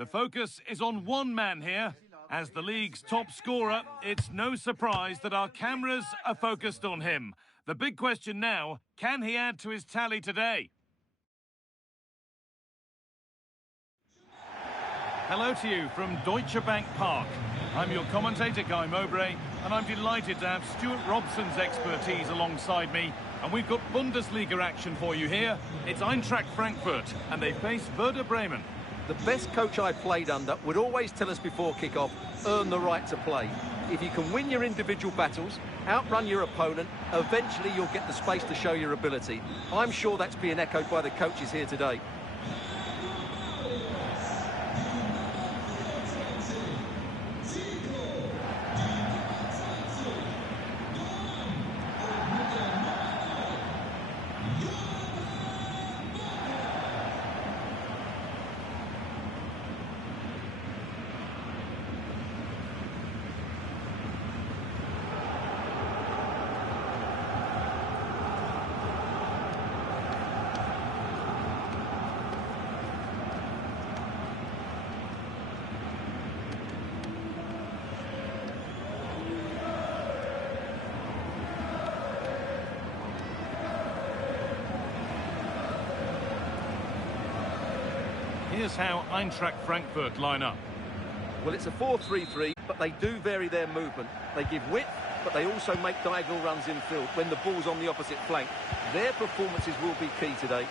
The focus is on one man here. As the league's top scorer, it's no surprise that our cameras are focused on him. The big question now, can he add to his tally today? Hello to you from Deutsche Bank Park. I'm your commentator, Guy Mowbray, and I'm delighted to have Stuart Robson's expertise alongside me. And we've got Bundesliga action for you here. It's Eintracht Frankfurt, and they face Werder Bremen. The best coach I played under would always tell us before kick-off, earn the right to play. If you can win your individual battles, outrun your opponent, eventually you'll get the space to show your ability. I'm sure that's being echoed by the coaches here today. Here's how Eintracht Frankfurt line up. Well, it's a 4-3-3, but they do vary their movement. They give width, but they also make diagonal runs infield when the ball's on the opposite flank. Their performances will be key today.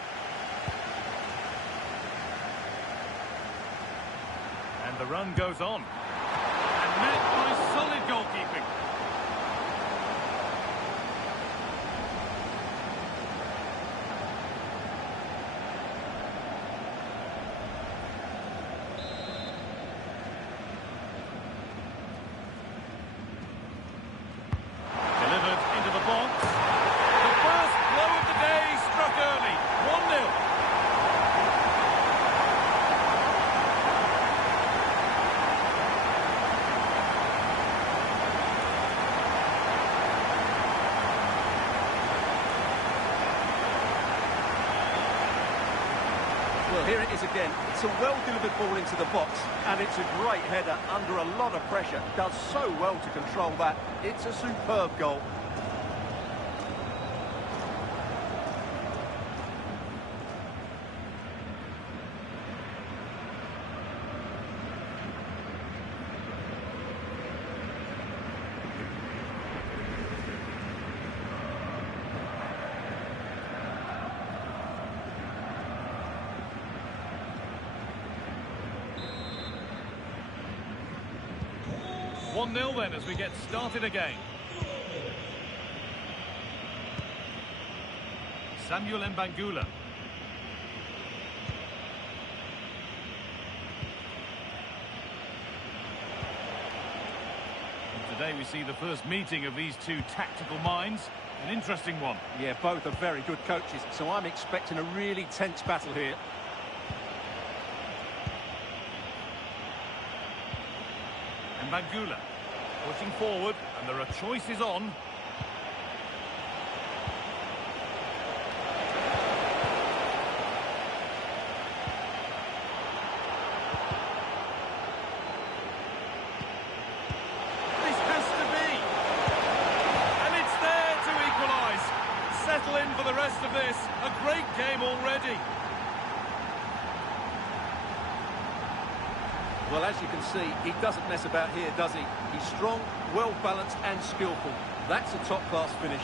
And the run goes on. And met by solid goalkeeping. Well, here it is again. It's a well-delivered ball into the box, and it's a great header under a lot of pressure. Does so well to control that. It's a superb goal. One-nil then as we get started again. Samuel Mbangula. Today we see the first meeting of these two tactical minds. An interesting one. Yeah, both are very good coaches, so I'm expecting a really tense battle here. Mbangula pushing forward, and there are choices on. This has to be, and it's there to equalise. Settle in for the rest of this. A great game already. Well, as you can see, he doesn't mess about here, does he? He's strong, well-balanced and skillful. That's a top-class finish.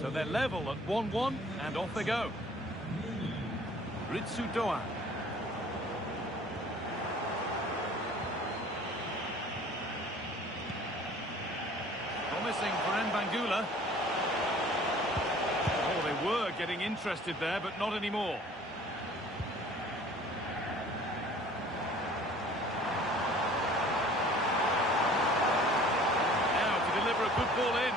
So they're level at 1-1, and off they go. Ritsu Doan. Promising for Mbangula. Oh, they were getting interested there, but not anymore. Now to deliver a good ball in.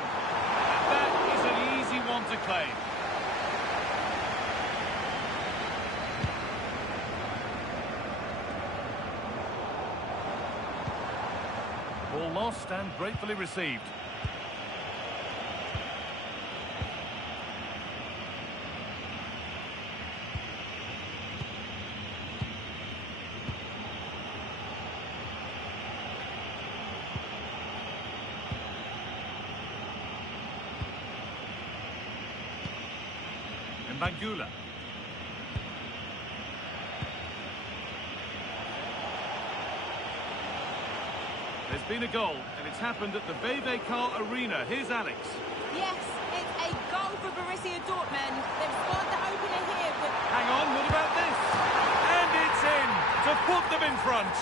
And that is an easy one to claim. lost and gratefully received. Bangula. There's been a goal, and it's happened at the Car Arena. Here's Alex. Yes, it's a goal for Borussia Dortmund. They've scored the opener here, but... Hang on, what about this? And it's in to put them in front.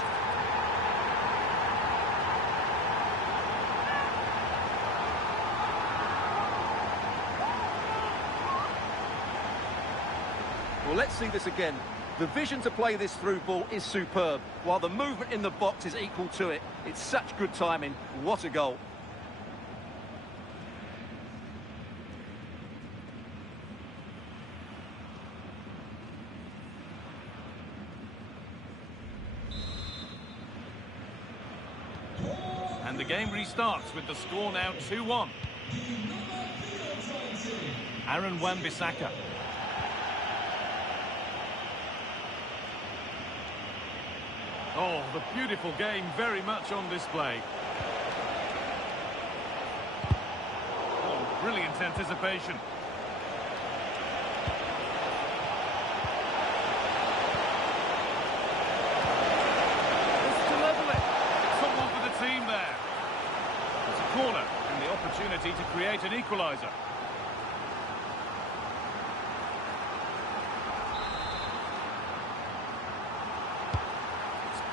Well, let's see this again. The vision to play this through ball is superb, while the movement in the box is equal to it. It's such good timing. What a goal. And the game restarts with the score now 2-1. Aaron Wan-Bissaka. Oh, the beautiful game very much on display. Oh, brilliant anticipation. Just to level it. Someone for the team there. It's a corner and the opportunity to create an equaliser.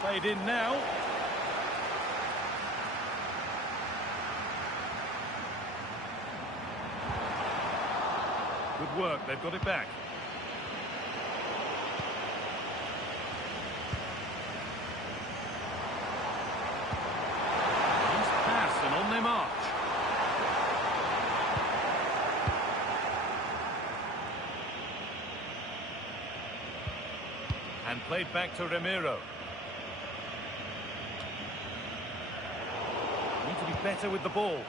Played in now. Good work, they've got it back. Nice pass and on their march. And played back to Ramiro. Need to be better with the ball.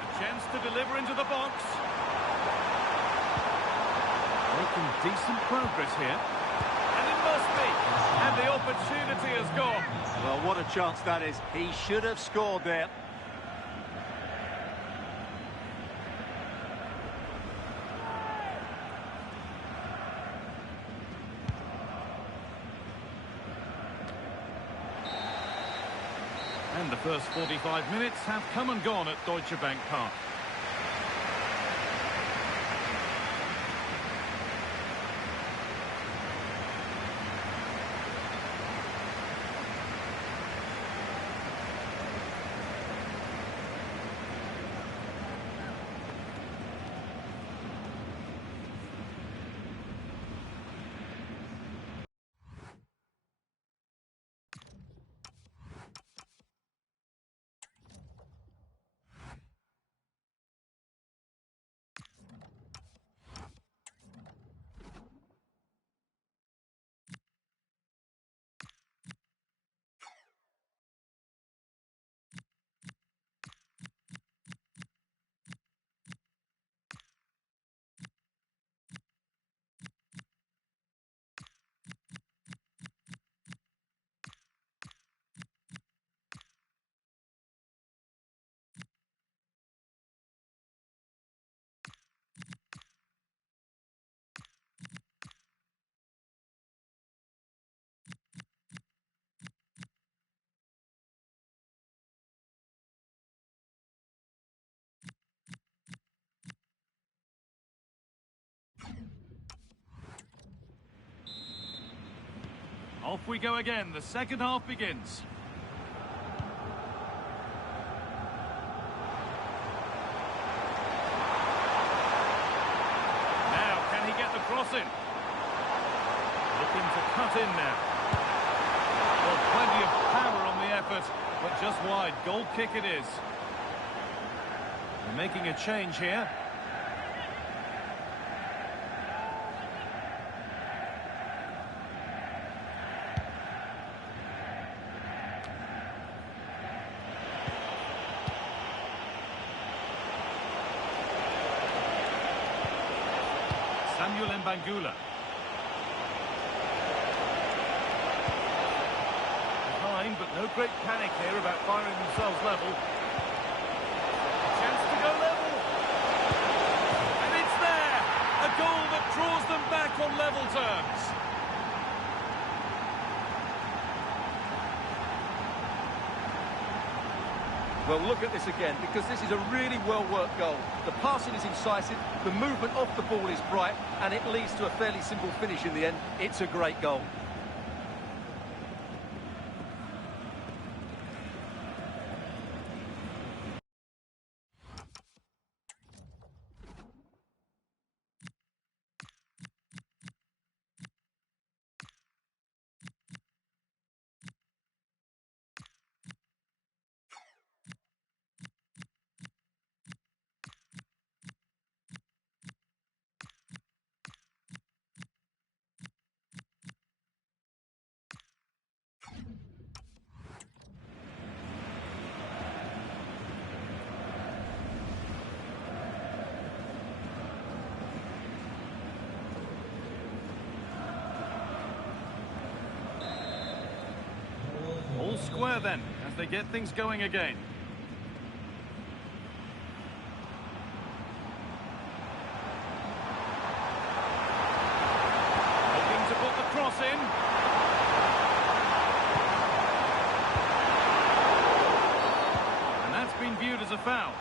A chance to deliver into the box. Making decent progress here. And it must be. And the opportunity has gone. Well, what a chance that is. He should have scored there. And the first 45 minutes have come and gone at Deutsche Bank Park. Off we go again. The second half begins. Now, can he get the cross in? Looking to cut in now. Well, plenty of power on the effort, but just wide. Goal kick it is. They're making a change here. Samuel Mbangula. Behind, but no great panic here about firing themselves level. Chance to go level. And it's there! A goal that draws them back on level terms. Well, look at this again, because this is a really well-worked goal. The passing is incisive, the movement off the ball is bright, and it leads to a fairly simple finish in the end. It's a great goal. All square then, as they get things going again. Looking to put the cross in. And that's been viewed as a foul.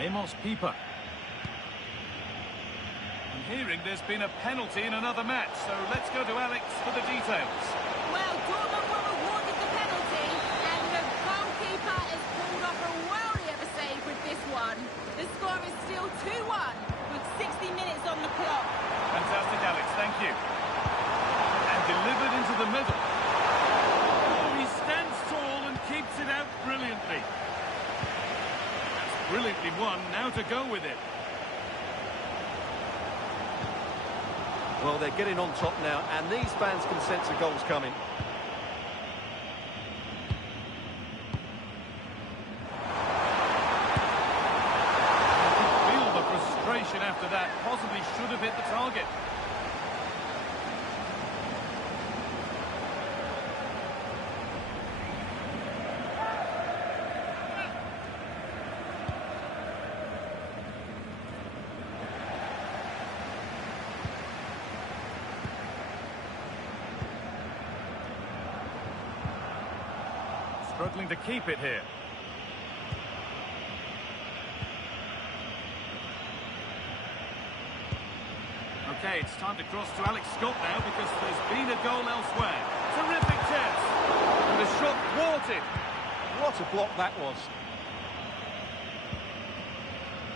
Amos Pieper. I'm hearing there's been a penalty in another match, so let's go to Alex for the details. Well, Dortmund were awarded the penalty, and the goalkeeper has pulled off a worldly of a save with this one. The score is still 2-1, with 60 minutes on the clock. Fantastic, Alex, thank you. And delivered into the middle. Oh, he stands tall and keeps it out brilliantly. Brilliantly won, now to go with it. Well, they're getting on top now, and these fans can sense a goal's coming. Feel the frustration after that, possibly should have hit the target. Struggling to keep it here. Okay, it's time to cross to Alex Scott now because there's been a goal elsewhere. Terrific chance. And the shot thwarted. What a block that was.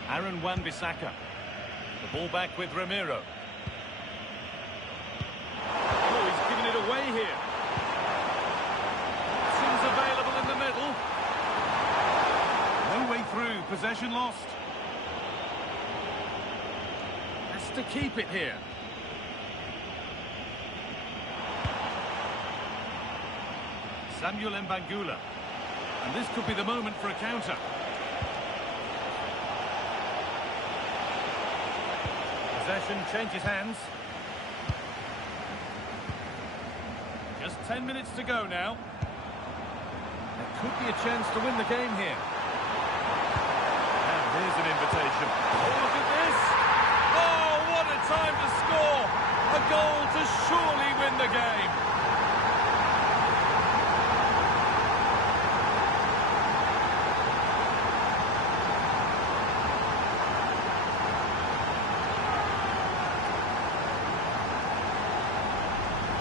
Aaron Wan-Bissaka. The ball back with Ramiro. Oh, he's given it away here. Available in the middle. No way through. Possession lost. Has to keep it here. Samuel Mbangula. And this could be the moment for a counter. Possession changes hands. Just 10 minutes to go now. Could be a chance to win the game here. And here's an invitation. Oh, look at this! Oh, what a time to score! A goal to surely win the game.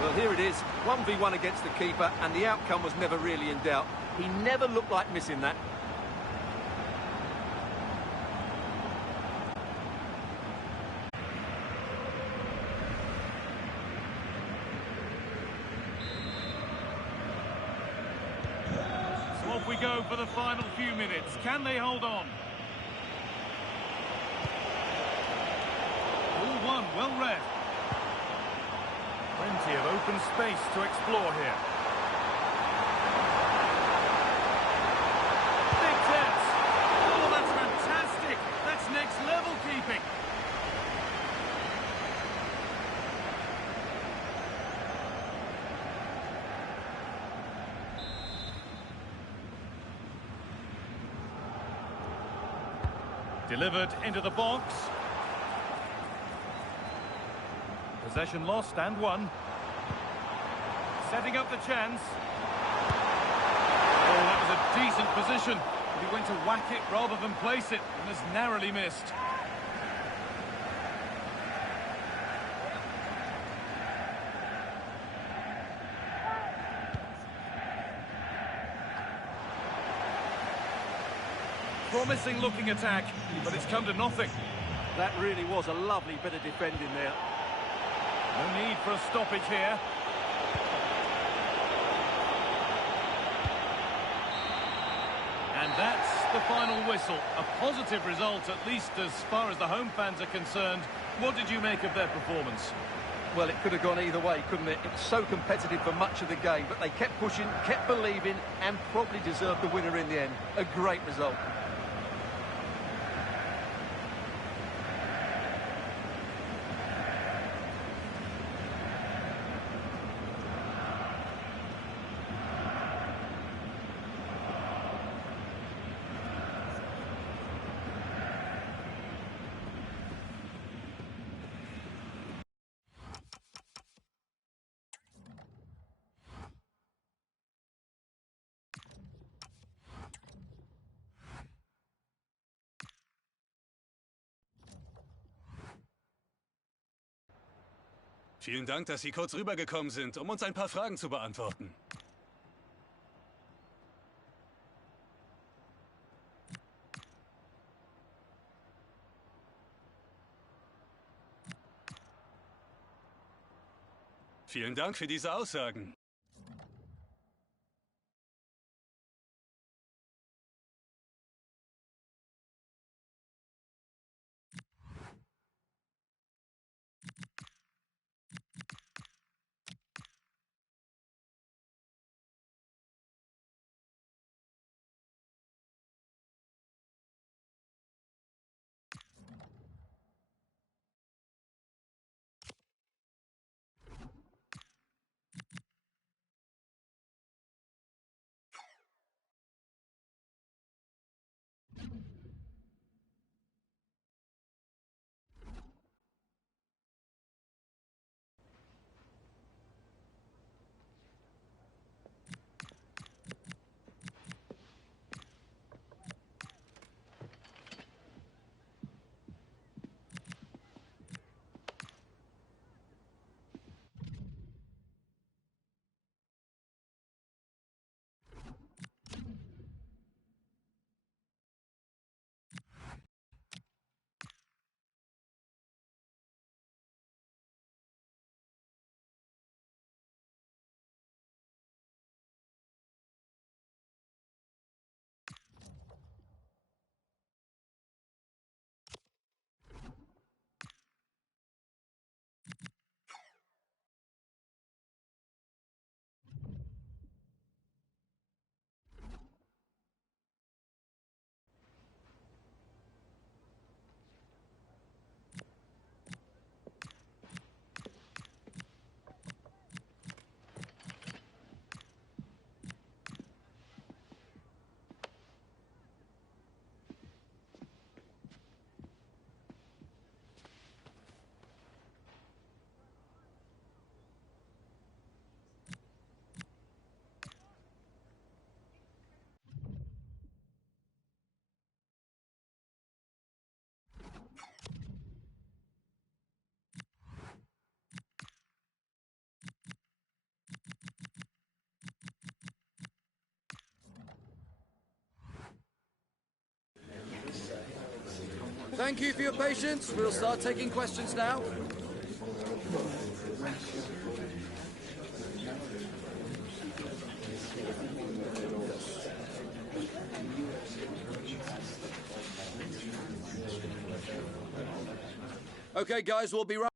Well, here it is, 1v1 against the keeper, and the outcome was never really in doubt. He never looked like missing that. So off we go for the final few minutes. Can they hold on? done, well read. Plenty of open space to explore here. Big chance. Oh, that's fantastic. That's next level keeping. Delivered into the box. Possession lost and won. Setting up the chance. Oh, that was a decent position. But he went to whack it rather than place it and has narrowly missed. Promising looking attack, but it's come to nothing. That really was a lovely bit of defending there. No need for a stoppage here. And that's the final whistle. A positive result, at least as far as the home fans are concerned. What did you make of their performance? Well, it could have gone either way, couldn't it? It was so competitive for much of the game, but they kept pushing, kept believing, and probably deserved the winner in the end. A great result. Vielen Dank, dass Sie kurz rübergekommen sind, um uns ein paar Fragen zu beantworten. Vielen Dank für diese Aussagen. Thank you for your patience. We'll start taking questions now. Okay, guys, we'll be right.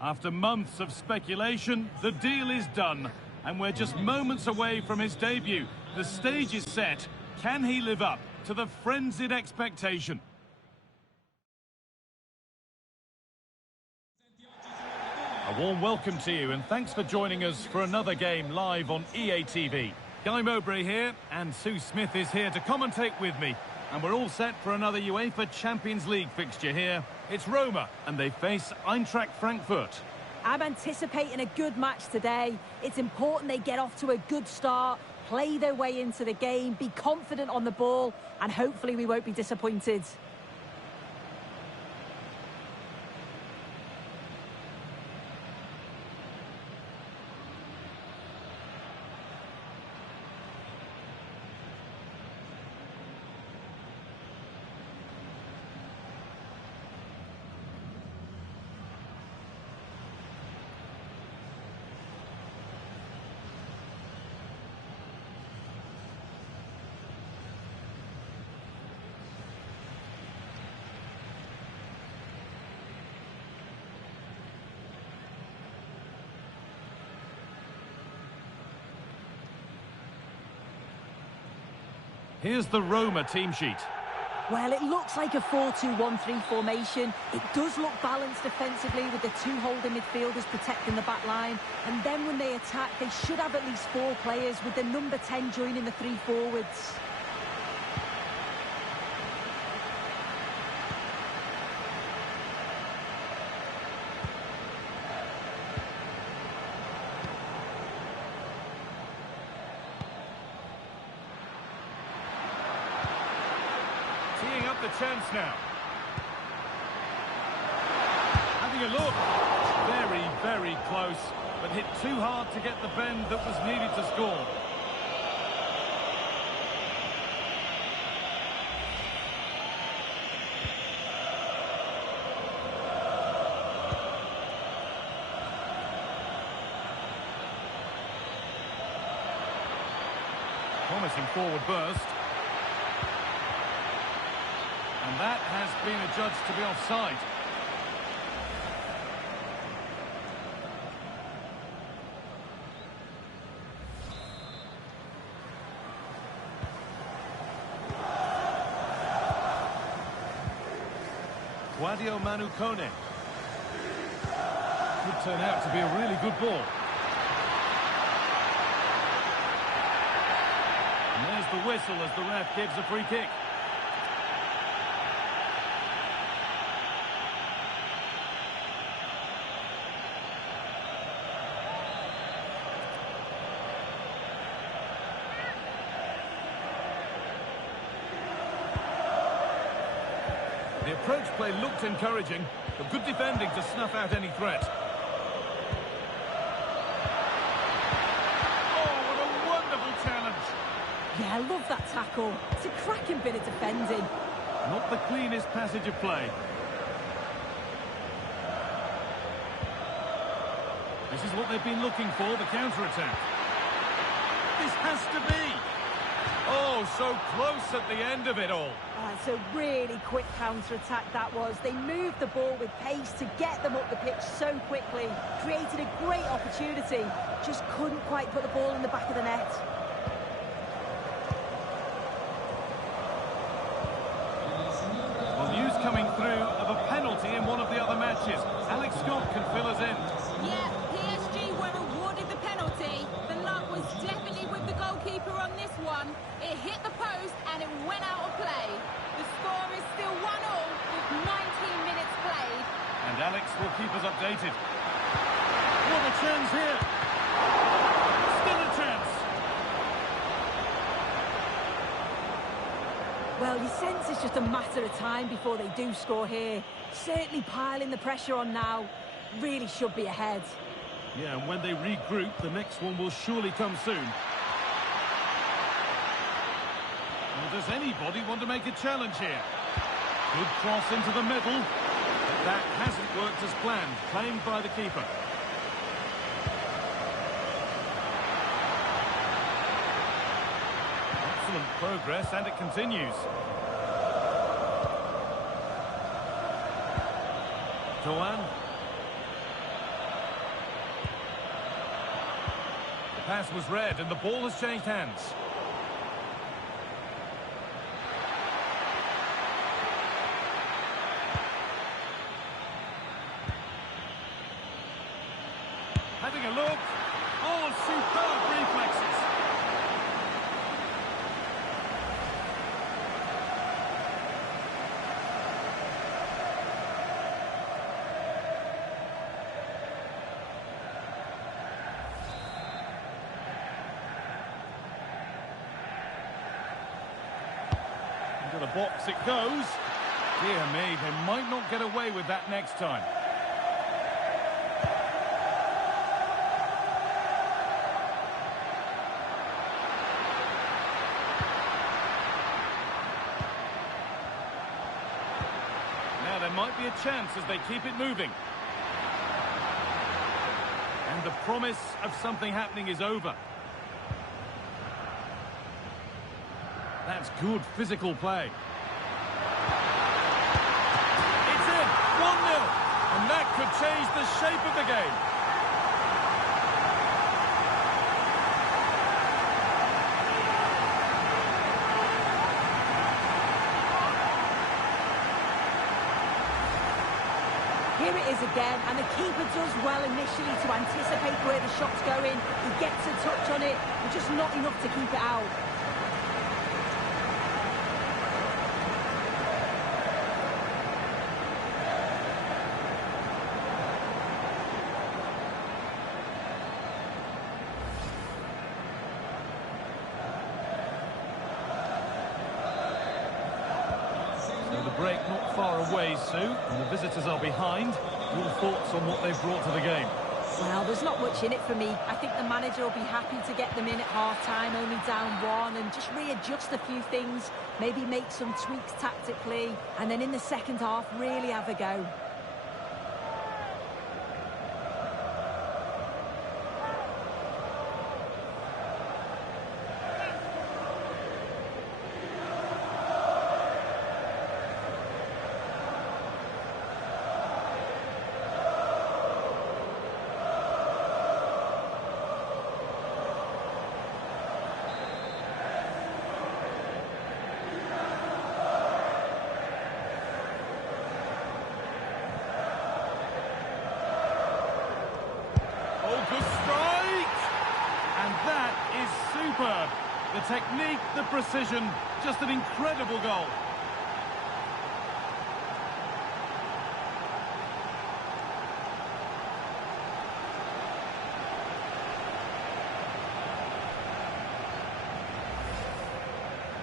After months of speculation, the deal is done, and we're just moments away from his debut. The stage is set. Can he live up to the frenzied expectation? A warm welcome to you, and thanks for joining us for another game live on EA TV. Guy Mowbray here, and Sue Smith is here to commentate with me. And we're all set for another UEFA Champions League fixture here. It's Roma, and they face Eintracht Frankfurt. I'm anticipating a good match today. It's important they get off to a good start, play their way into the game, be confident on the ball, and hopefully we won't be disappointed. Here's the Roma team sheet. Well, it looks like a 4-2-1-3 formation. It does look balanced defensively with the two holding midfielders protecting the back line. And then when they attack, they should have at least 4 players with the number 10 joining the 3 forwards. Teeing up the chance now. Having a look. Very, very close, but hit too hard to get the bend that was needed to score. Promising forward burst. And that has been adjudged to be offside. Guadio Manukone. Could turn out to be a really good ball. And there's the whistle as the ref gives a free kick. The approach play looked encouraging, but good defending to snuff out any threat. Oh, what a wonderful challenge! Yeah, I love that tackle. It's a cracking bit of defending. Not the cleanest passage of play. This is what they've been looking for, the counter-attack. This has to be! Oh, so close at the end of it all. It's a really quick counter-attack that was. They moved the ball with pace to get them up the pitch so quickly. Created a great opportunity. Just couldn't quite put the ball in the back of the net. Well, news coming through of a penalty in one of the other matches. Alex Scott can fill us in. Yeah, PSG were awarded the penalty. The luck was definitely with the goalkeeper on this one. It hit the post and it went out of play. The score is still 1-1 with 19 minutes played. And Alex will keep us updated. What a chance here. Still a chance. Well, you sense it's just a matter of time before they do score here. Certainly piling the pressure on now. Really should be ahead. Yeah, and when they regroup, the next one will surely come soon. Well, does anybody want to make a challenge here? Good cross into the middle. But that hasn't worked as planned. Claimed by the keeper. Excellent progress, and it continues. Doan. The pass was read, and the ball has changed hands. Having a look. Oh, superb reflexes. Into the box it goes. Dear me, they might not get away with that next time. Now there might be a chance as they keep it moving. And the promise of something happening is over. That's good physical play. It's in! 1-0! And that could change the shape of the game. Here it is again, and the keeper does well initially to anticipate where the shot's going. He gets a touch on it, but just not enough to keep it out. The break not far away, Sue, and the visitors are behind. Your thoughts on what they've brought to the game? Well, there's not much in it for me. I think the manager will be happy to get them in at half-time, only down 1, and just readjust a few things, maybe make some tweaks tactically, and then in the second half, really have a go. Superb. The technique, the precision, just an incredible goal.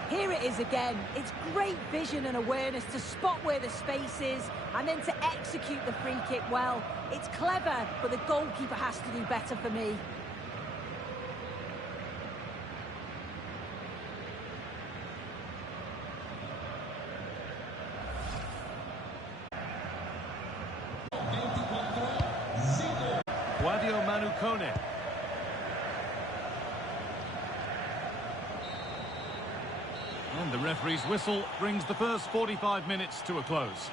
Here it is again. It's great vision and awareness to spot where the space is and then to execute the free kick well. It's clever, but the goalkeeper has to do better for me. And the referee's whistle brings the first 45 minutes to a close.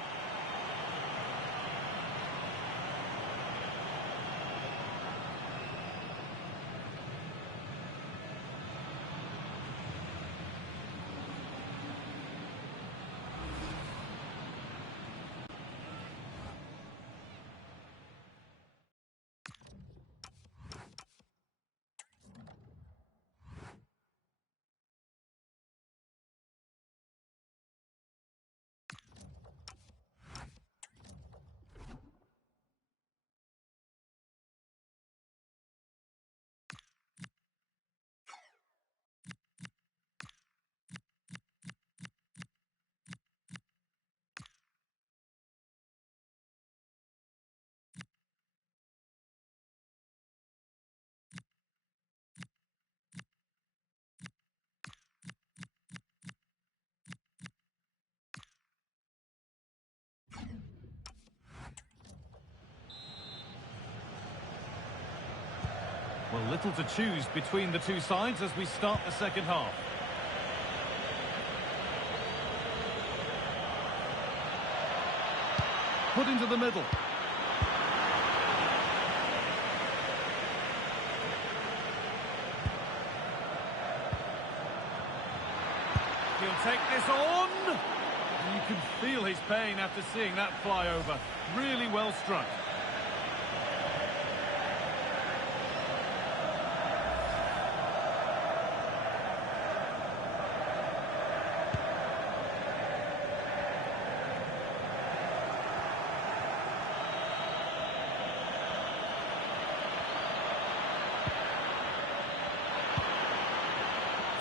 Well, little to choose between the two sides as we start the second half. Put into the middle. He'll take this on. And you can feel his pain after seeing that fly over. Really well struck.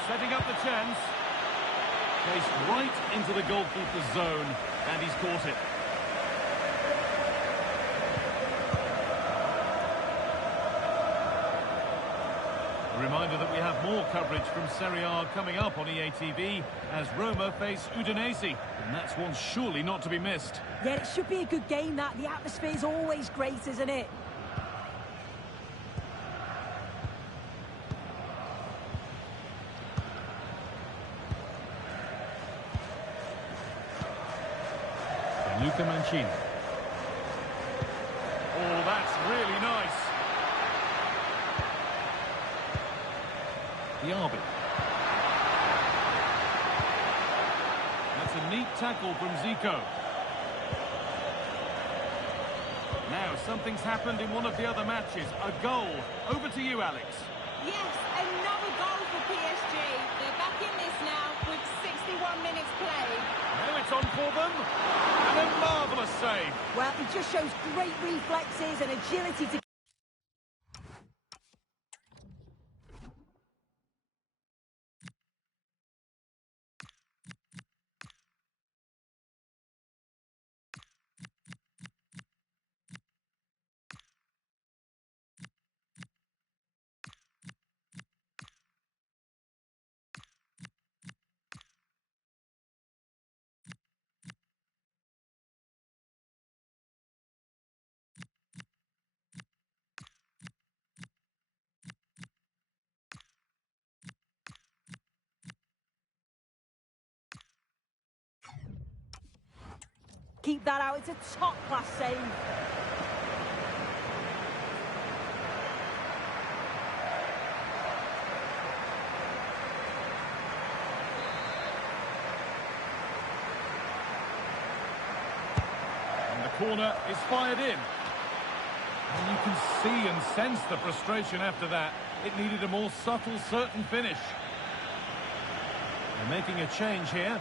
Setting up the chance. Placed right into the goalkeeper's zone, and he's caught it. A reminder that we have more coverage from Serie A coming up on EA TV as Roma face Udinese, and that's one surely not to be missed. Yeah, it should be a good game, that. The atmosphere is always great, isn't it? Luca Mancini. Oh, that's really nice. Diaby. That's a neat tackle from Zico. Now, something's happened in one of the other matches. A goal. Over to you, Alex. Yes, another goal for PSG. They're back in this now with 61 minutes played. Now it's on for them. And a marvellous save. Well, it just shows great reflexes and agility to... Keep that out. It's a top-class save. And the corner is fired in. And you can see and sense the frustration after that. It needed a more subtle, certain finish. They're making a change here.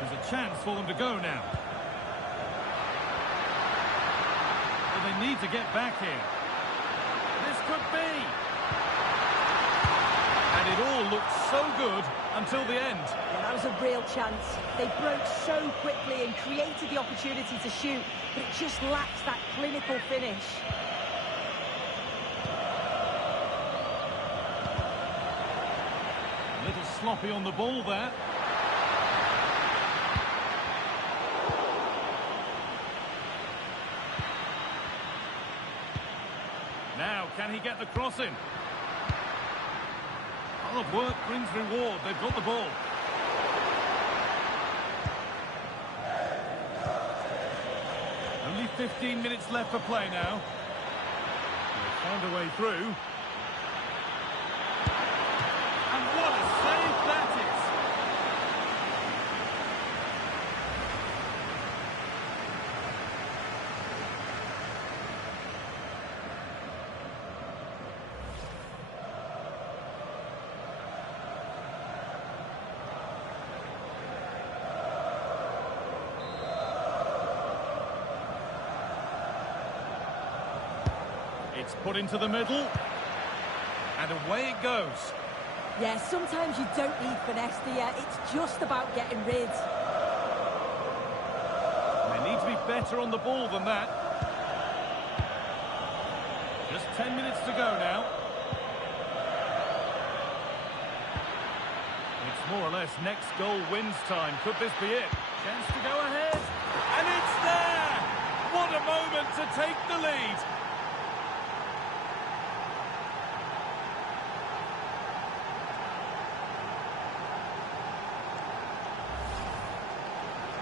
There's a chance for them to go now. Well, they need to get back here. This could be. And it all looked so good until the end. Yeah, that was a real chance. They broke so quickly and created the opportunity to shoot, but it just lacks that clinical finish. sloppy on the ball there. Now, can he get the cross in? Hard work brings reward. They've got the ball. Only 15 minutes left for play now. They've found a way through. And what a save that is! It's put into the middle, and away it goes. Yeah, sometimes you don't need finesse, do you? It's just about getting rid. They need to be better on the ball than that. Just 10 minutes to go now. It's more or less next goal wins time. Could this be it? Chance to go ahead. And it's there! What a moment to take the lead.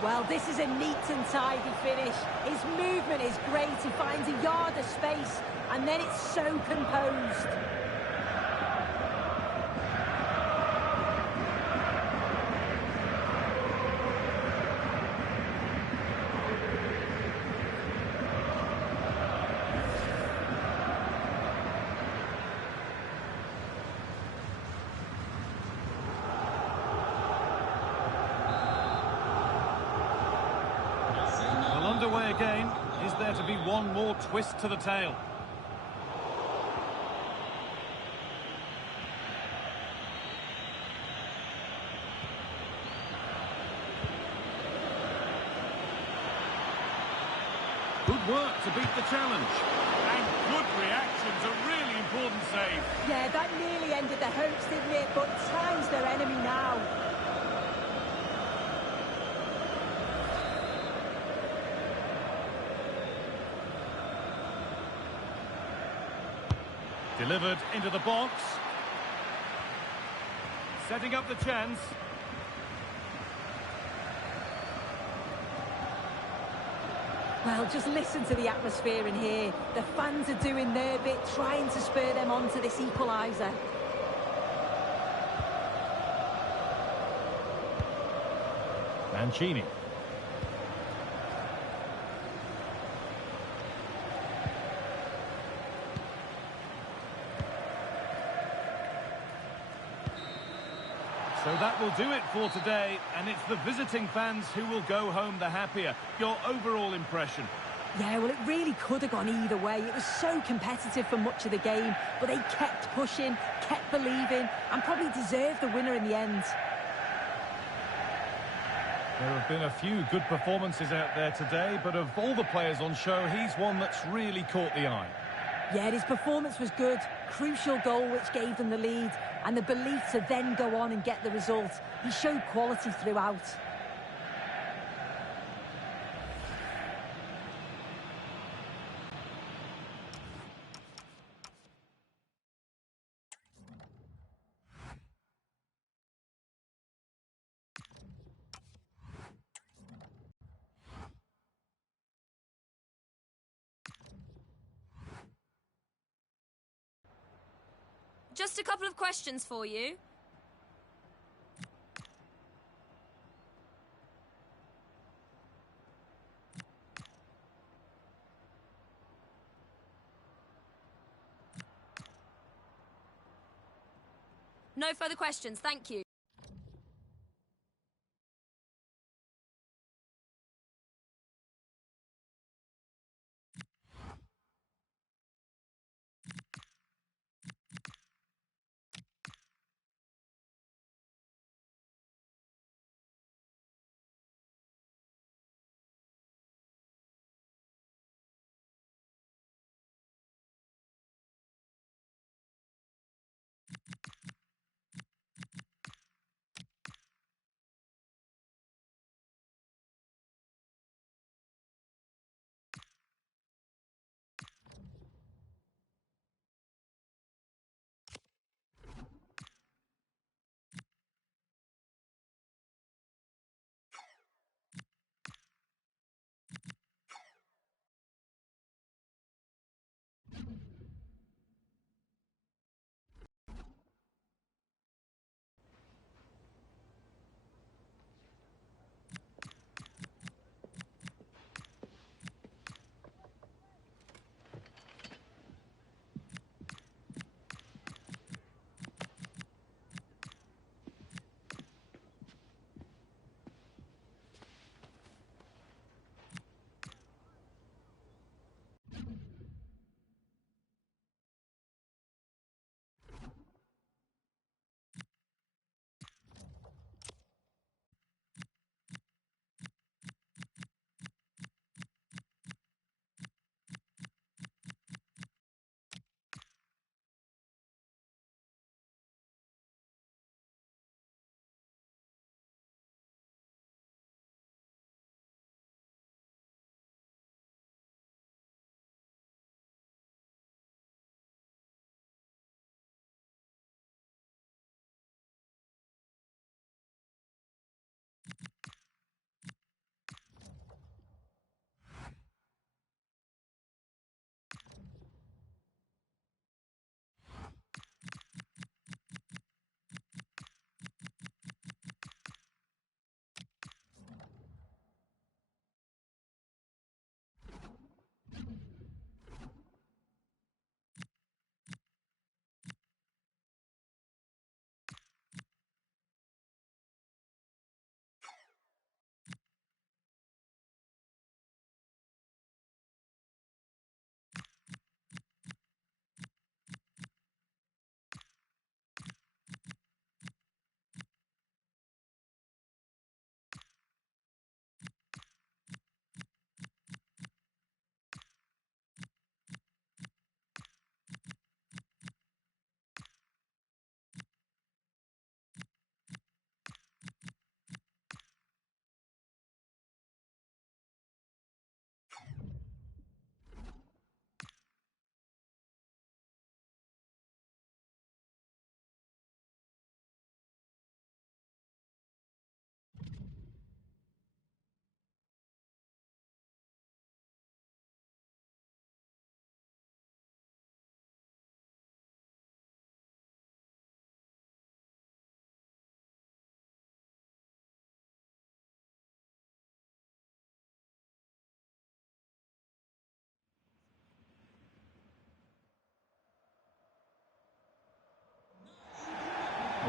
Well, this is a neat and tidy finish. His movement is great. He finds a yard of space, and then it's so composed. Underway again. Is there to be one more twist to the tale? Good work to beat the challenge. And good reactions, a really important save. Yeah, that nearly ended the hopes, didn't it? But time's their enemy now. Delivered into the box. Setting up the chance. Well, just listen to the atmosphere in here. The fans are doing their bit, trying to spur them on to this equaliser. Mancini. So that will do it for today, and it's the visiting fans who will go home the happier. Your overall impression? Yeah, well, it really could have gone either way. It was so competitive for much of the game, but they kept pushing, kept believing, and probably deserved the winner in the end. There have been a few good performances out there today, but of all the players on show, he's one that's really caught the eye. Yeah, his performance was good. Crucial goal which gave them the lead, and the belief to then go on and get the result. He showed quality throughout. Just a couple of questions for you. No further questions, thank you.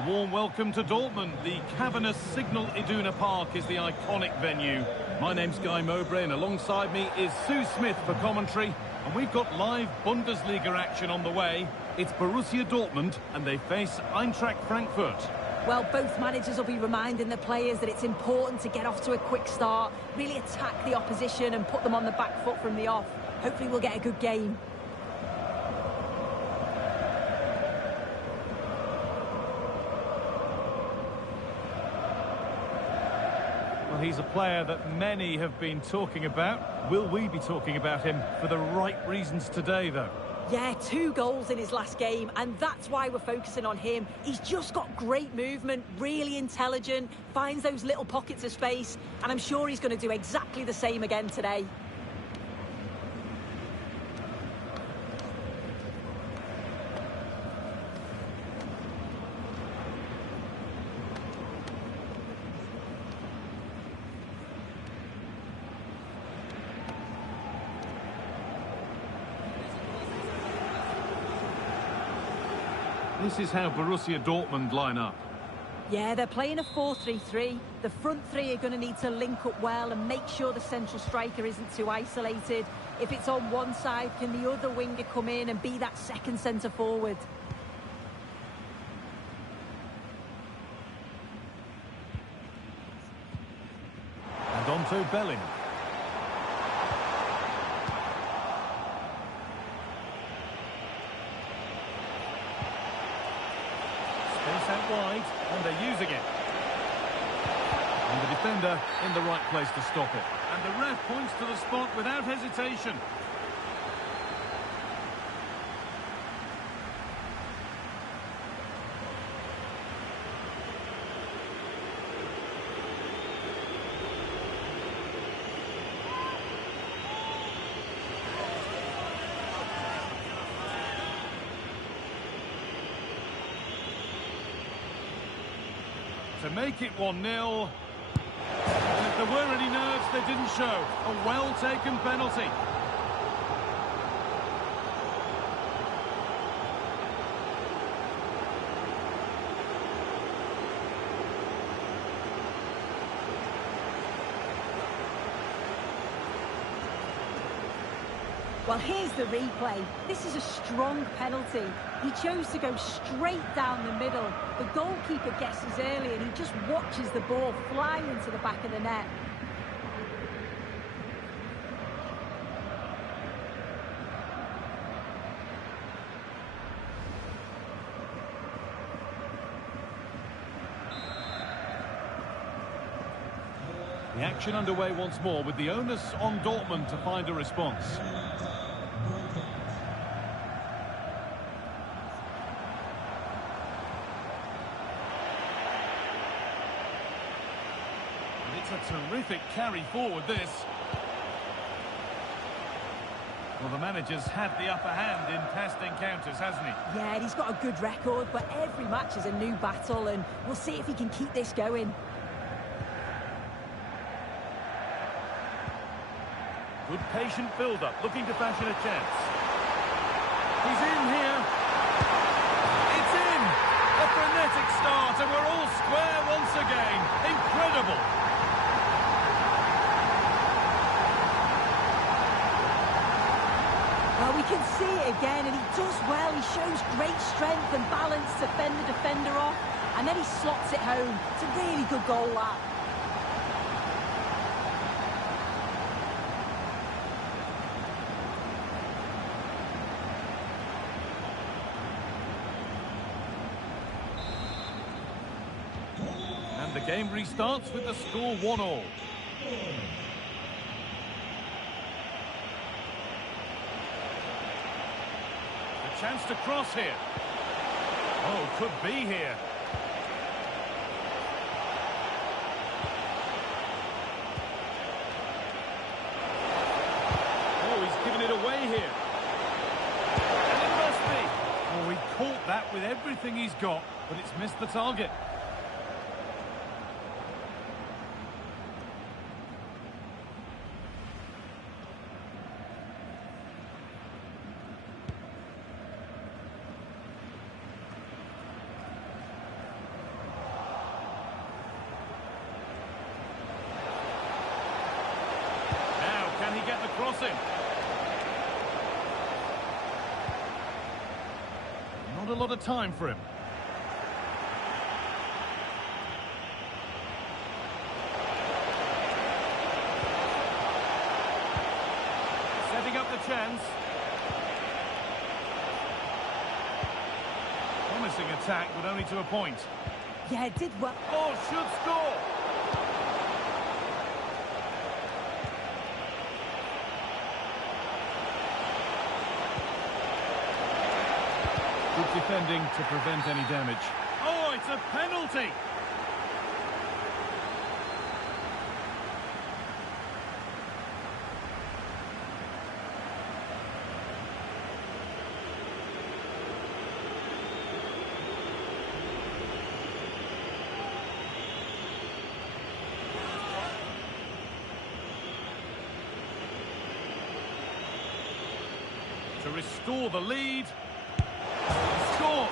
warm welcome to Dortmund. The cavernous Signal Iduna Park is the iconic venue. My name's Guy Mowbray, and alongside me is Sue Smith for commentary. And we've got live Bundesliga action on the way. It's Borussia Dortmund, and they face Eintracht Frankfurt. Well, both managers will be reminding the players that it's important to get off to a quick start, really attack the opposition and put them on the back foot from the off. Hopefully we'll get a good game. Well, he's a player that many have been talking about. Will we be talking about him for the right reasons today, though? Yeah, 2 goals in his last game, and that's why we're focusing on him. He's just got great movement, really intelligent, finds those little pockets of space, and I'm sure he's going to do exactly the same again today. This is how Borussia Dortmund line up. Yeah, they're playing a 4-3-3. The front three are going to need to link up well and make sure the central striker isn't too isolated. If it's on one side, can the other winger come in and be that second centre forward? And on to Bellingham. Space out wide, and they're using it. And the defender in the right place to stop it. And the ref points to the spot without hesitation. To make it 1-0. And if there were any nerves, they didn't show. A well-taken penalty. Well, here's the replay. This is a strong penalty. He chose to go straight down the middle. The goalkeeper guesses early and he just watches the ball fly into the back of the net. The action underway once more with the onus on Dortmund to find a response. It's a terrific carry forward, this. Well, the manager's had the upper hand in past encounters, hasn't he? Yeah, and he's got a good record, but every match is a new battle, and we'll see if he can keep this going. Good patient build-up, looking to fashion a chance. He's in here. It's in! A frenetic start, and we're all square once again. Incredible! Well, we can see it again, and he does well. He shows great strength and balance to fend the defender off, and then he slots it home. It's a really good goal, that. And the game restarts with the score 1-1. The chance to cross here. Oh, could be here. Oh, he's given it away here. And it must be. Oh, he caught that with everything he's got, but it's missed the target. Not a lot of time for him. Setting up the chance. Promising attack, but only to a point. Yeah, it did well. Oh, should score! Good defending to prevent any damage. Oh, it's a penalty! To restore the lead. Scores!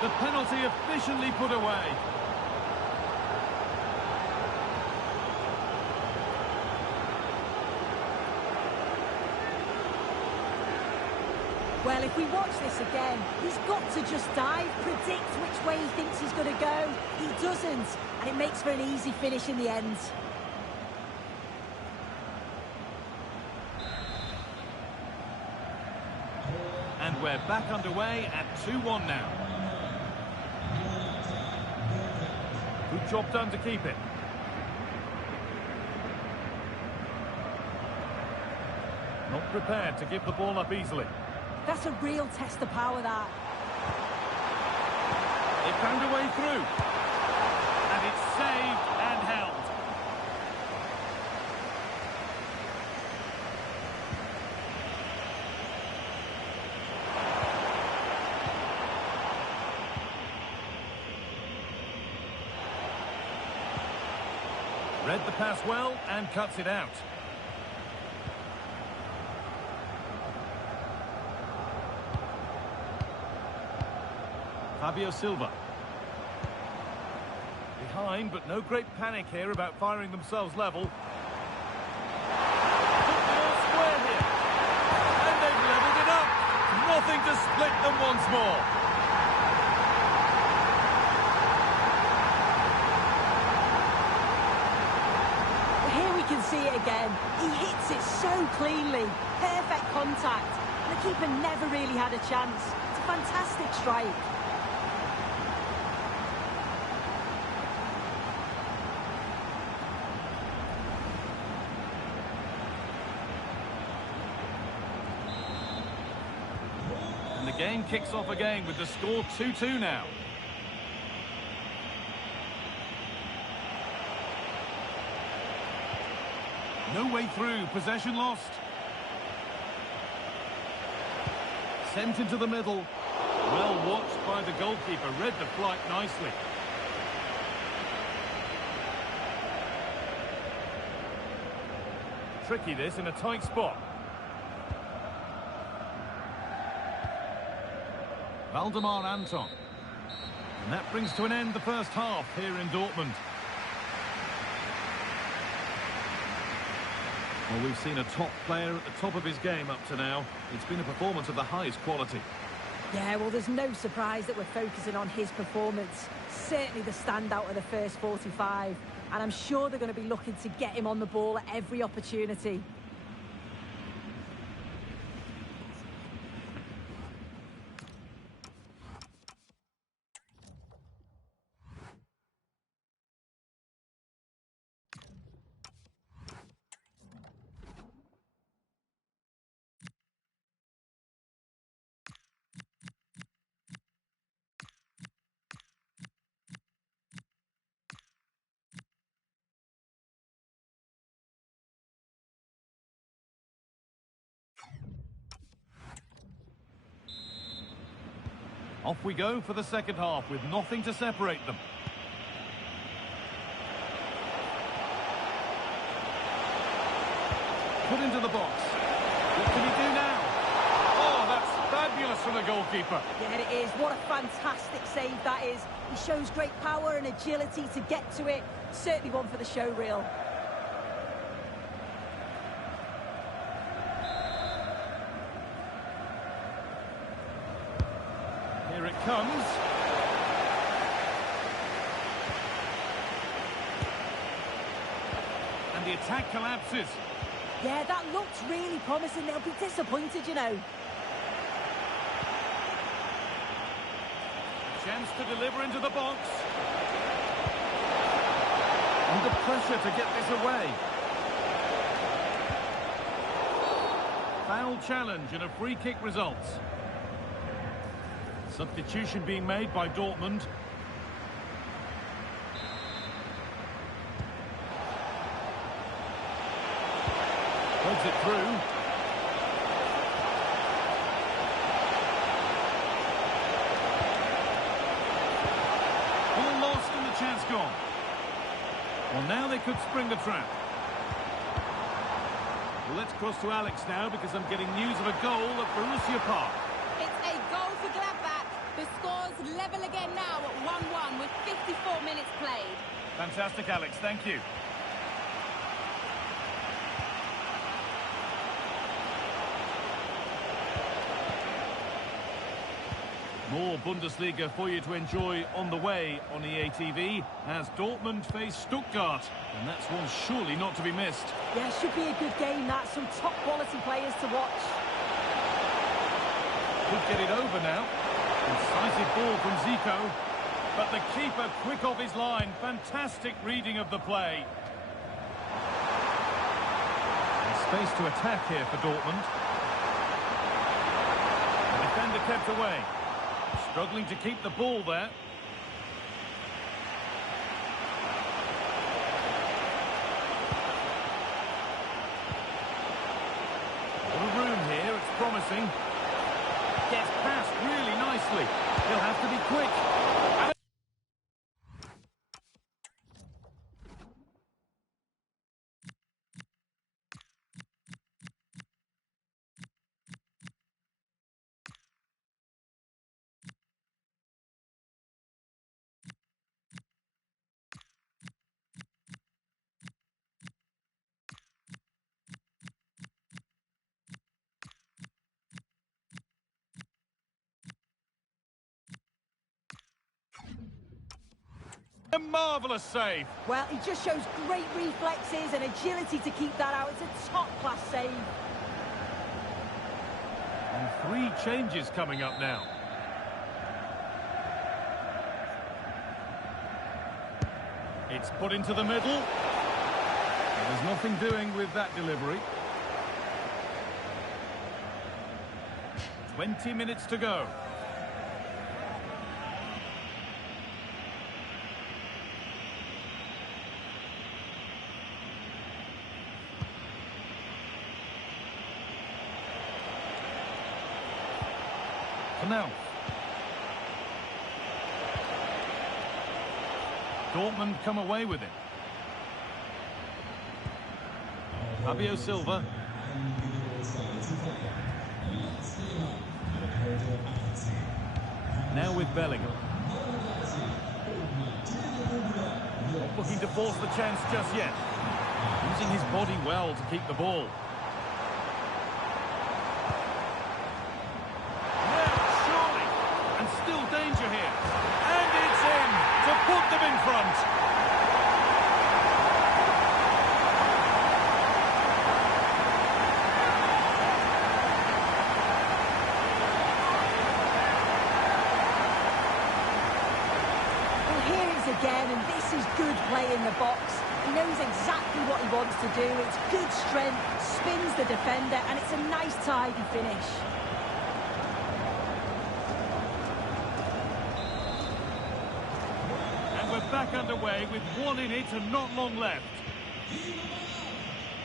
The penalty efficiently put away. Well, if we watch this again, he's got to just dive, predict which way he thinks he's going to go. He doesn't, and it makes for an easy finish in the end. And we're back underway at 2-1 now. Good job done to keep it. Not prepared to give the ball up easily. That's a real test of power, that. It found a way through. And it's saved and held. Read the pass well and cuts it out. Fabio Silva. Behind, but no great panic here about firing themselves level. Put them all square here. And they've levelled it up. Nothing to split them once more. Here we can see it again. He hits it so cleanly. Perfect contact. And the keeper never really had a chance. It's a fantastic strike. The game kicks off again with the score 2-2 now. No way through, possession lost. Sent into the middle. Well watched by the goalkeeper, read the flight nicely. Tricky this in a tight spot. Valdemar Anton. And that brings to an end the first half here in Dortmund. Well, we've seen a top player at the top of his game up to now. It's been a performance of the highest quality. Yeah, well, there's no surprise that we're focusing on his performance. Certainly the standout of the first 45. And I'm sure they're going to be looking to get him on the ball at every opportunity. Off we go for the second half with nothing to separate them. Put into the box. What can he do now? Oh, that's fabulous from the goalkeeper. Yeah, it is. What a fantastic save that is. He shows great power and agility to get to it. Certainly one for the show reel. Here it comes. And the attack collapses. Yeah, that looks really promising. They'll be disappointed, you know. Chance to deliver into the box. Under pressure to get this away. Foul challenge and a free kick results. Substitution being made by Dortmund. Puts it through. All lost and the chance gone. Well, now they could spring the trap. Well, let's cross to Alex now because I'm getting news of a goal at Borussia Park. It's a goal for Gladbach. The score's level again now at 1-1 with 54 minutes played. Fantastic, Alex. Thank you. More Bundesliga for you to enjoy on the way on EA TV as Dortmund face Stuttgart. And that's one surely not to be missed. Yeah, should be a good game, that. Some top-quality players to watch. Could get it over now. Incisive ball from Zico. But the keeper quick off his line. Fantastic reading of the play. There's space to attack here for Dortmund. The defender kept away. Struggling to keep the ball there. A little room here, it's promising. Gets past really nicely. He'll have to be quick. A marvellous save. Well, he just shows great reflexes and agility to keep that out. It's a top-class save. And 3 changes coming up now. It's put into the middle. There's nothing doing with that delivery. 20 minutes to go. Now, Dortmund come away with it. Fabio Silva. Now with Bellingham. Not looking to force the chance just yet. Using his body well to keep the ball. Danger here, and it's in to put them in front. Well, here it is again, and this is good play in the box. He knows exactly what he wants to do. It's good strength, spins the defender, and it's a nice tidy finish. Back underway with 1 in it and not long left.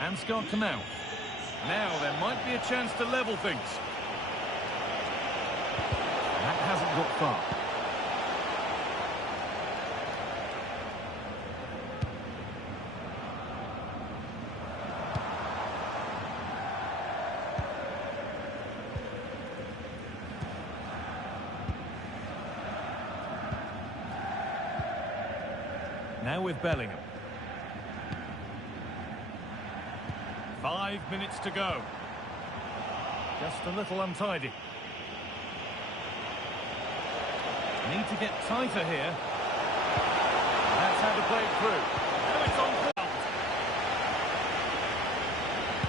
Ansgar Knau. Now there might be a chance to level things. That hasn't got far. Now with Bellingham. 5 minutes to go. Just a little untidy. Need to get tighter here. That's how to play it through. Now it's on ground.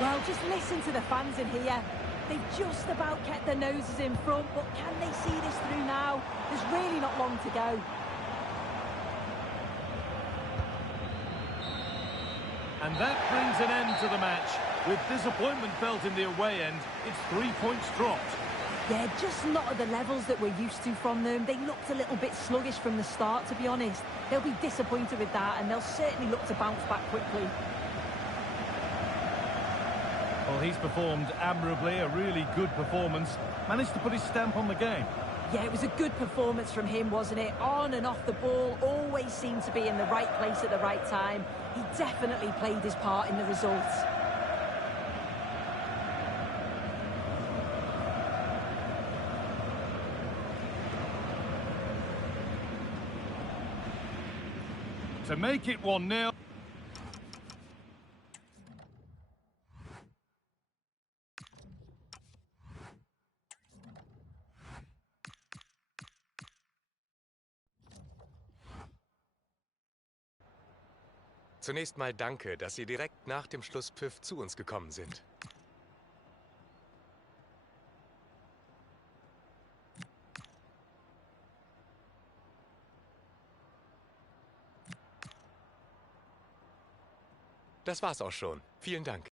Well, just listen to the fans in here. They've just about kept their noses in front, but can they see this through now? There's really not long to go. And that brings an end to the match. With disappointment felt in the away end, it's 3 points dropped. Yeah, just not at the levels that we're used to from them. They looked a little bit sluggish from the start, to be honest. They'll be disappointed with that, and they'll certainly look to bounce back quickly. Well, he's performed admirably, a really good performance. Managed to put his stamp on the game. Yeah, it was a good performance from him, wasn't it? On and off the ball, always seemed to be in the right place at the right time. He definitely played his part in the results. To make it 1-0. Zunächst mal danke, dass Sie direkt nach dem Schlusspfiff zu uns gekommen sind. Das war's auch schon. Vielen Dank.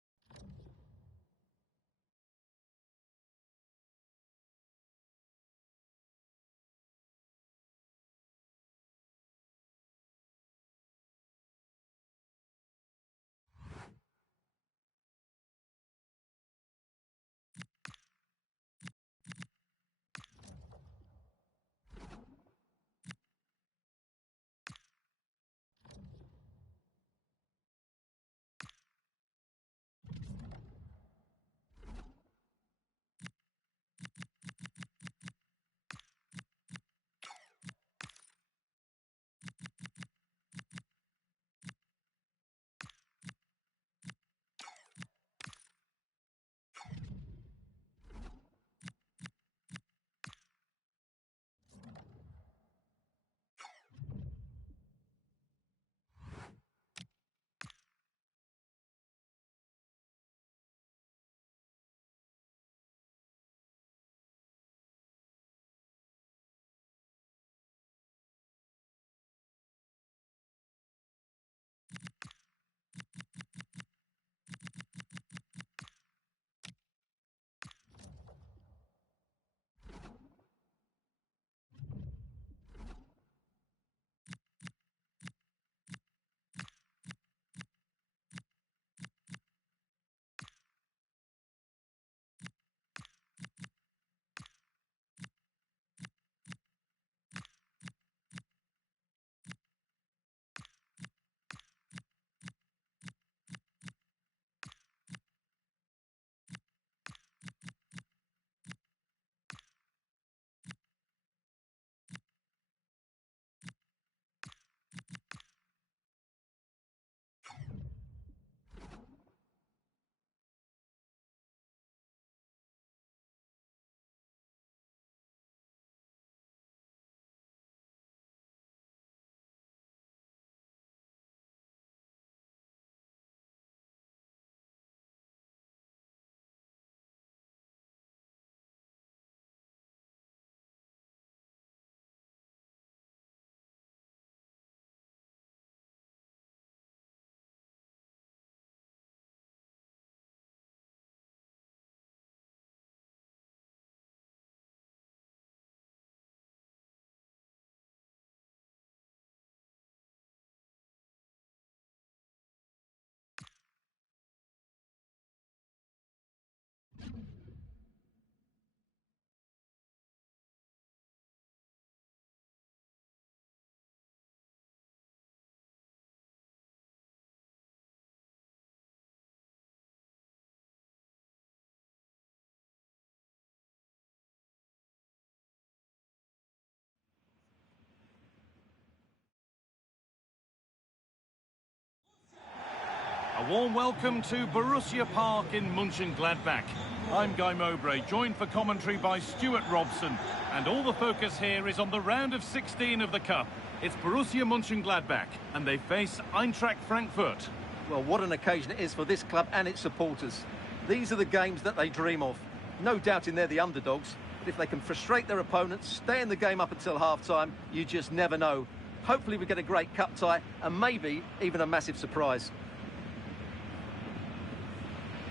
A warm welcome to Borussia Park in Mönchengladbach. I'm Guy Mowbray, joined for commentary by Stuart Robson. And all the focus here is on the round of 16 of the Cup. It's Borussia Mönchengladbach, and they face Eintracht Frankfurt. Well, what an occasion it is for this club and its supporters. These are the games that they dream of. No doubting they're the underdogs, but if they can frustrate their opponents, stay in the game up until half-time, you just never know. Hopefully we get a great cup tie, and maybe even a massive surprise.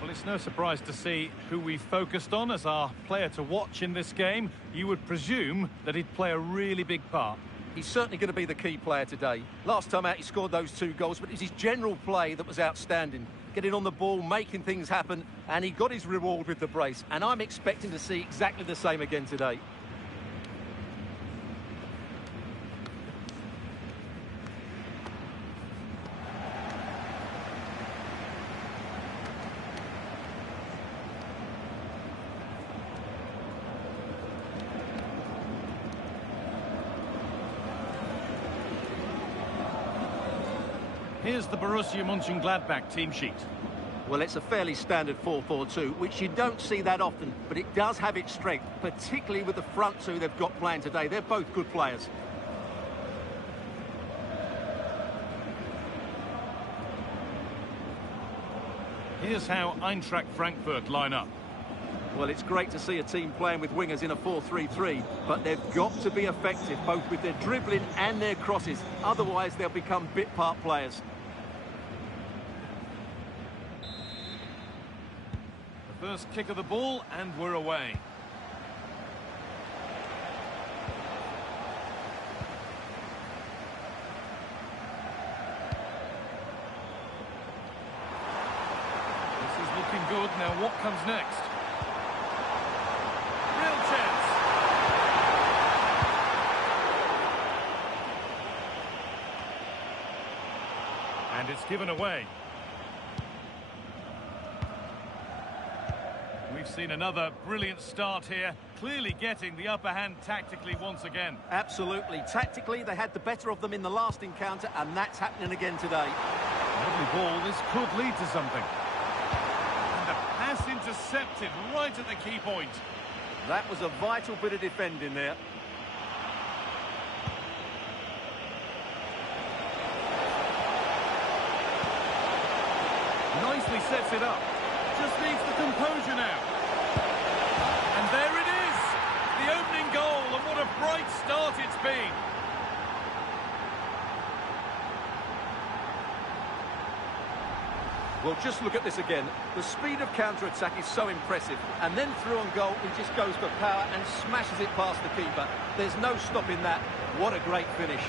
Well, it's no surprise to see who we focused on as our player to watch in this game. You would presume that he'd play a really big part. He's certainly going to be the key player today. Last time out he scored those 2 goals, but it was his general play that was outstanding. Getting on the ball, making things happen, and he got his reward with the brace. And I'm expecting to see exactly the same again today. Here's the Borussia Mönchengladbach team sheet. Well, it's a fairly standard 4-4-2, which you don't see that often, but it does have its strength, particularly with the front 2 they've got playing today. They're both good players. Here's how Eintracht Frankfurt line up. Well, it's great to see a team playing with wingers in a 4-3-3, but they've got to be effective, both with their dribbling and their crosses. Otherwise, they'll become bit-part players. The first kick of the ball, and we're away. This is looking good. Now, what comes next? Real chance. And it's given away. We've seen another brilliant start here, clearly getting the upper hand tactically once again. Absolutely. Tactically, they had the better of them in the last encounter, and that's happening again today. Lovely ball, this could lead to something. And the pass intercepted right at the key point. That was a vital bit of defending there. Nicely sets it up. Just needs the composure now. And there it is! The opening goal, and what a bright start it's been. Well, just look at this again. The speed of counter-attack is so impressive. And then through on goal, he just goes for power and smashes it past the keeper. There's no stopping that. What a great finish.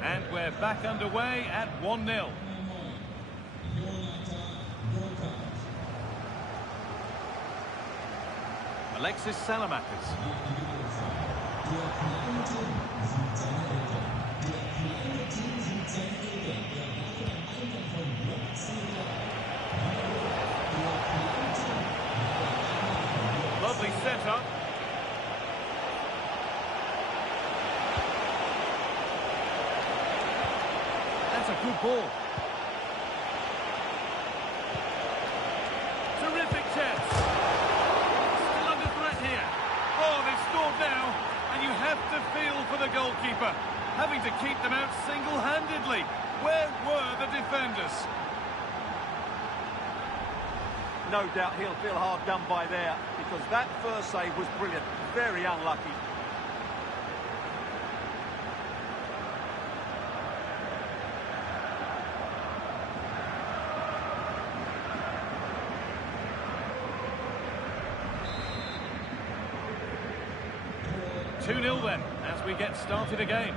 And we're back underway at 1-0. Alexis Salamakers. Lovely setup. That's a good ball. Terrific chance. Still under threat here. Oh, they've scored now. And you have to feel for the goalkeeper, having to keep them out single-handedly. Where were the defenders? No doubt he'll feel hard done by there, because that first save was brilliant. Very unlucky. Two-nil then, as we get started again.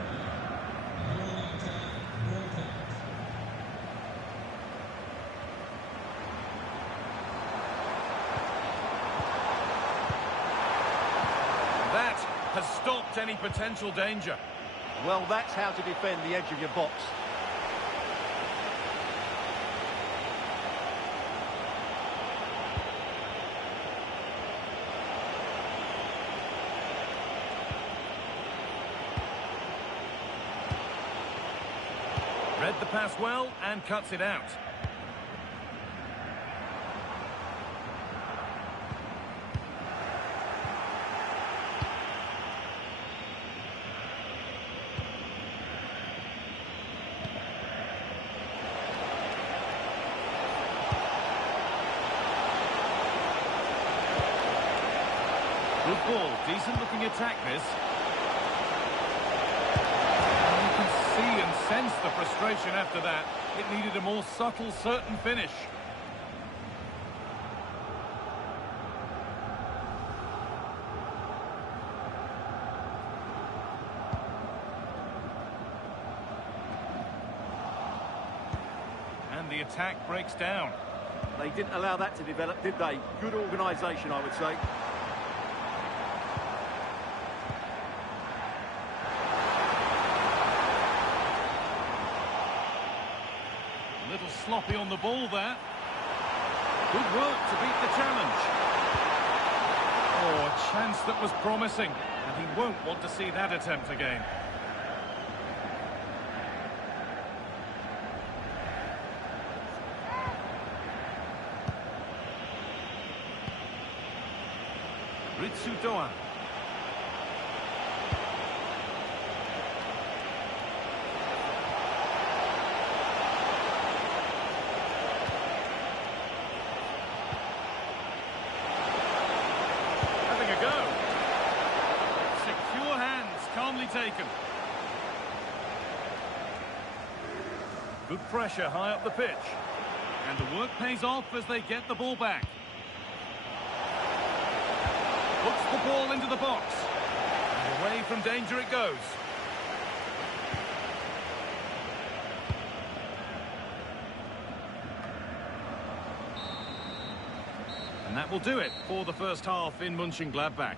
That has stopped any potential danger. Well, that's how to defend the edge of your box. Read the pass well and cuts it out. Good ball, decent looking attack this. You can see and sense the frustration after that. It needed a more subtle, certain finish. And the attack breaks down. They didn't allow that to develop, did they? Good organisation, I would say. A little sloppy on the ball there. Good work to beat the challenge. Oh, a chance that was promising, and he won't want to see that attempt again. Ritsudoa. Having a go. Secure hands, calmly taken. Good pressure high up the pitch. And the work pays off as they get the ball back. Puts the ball into the box. And away from danger it goes. And that will do it for the first half in Mönchengladbach.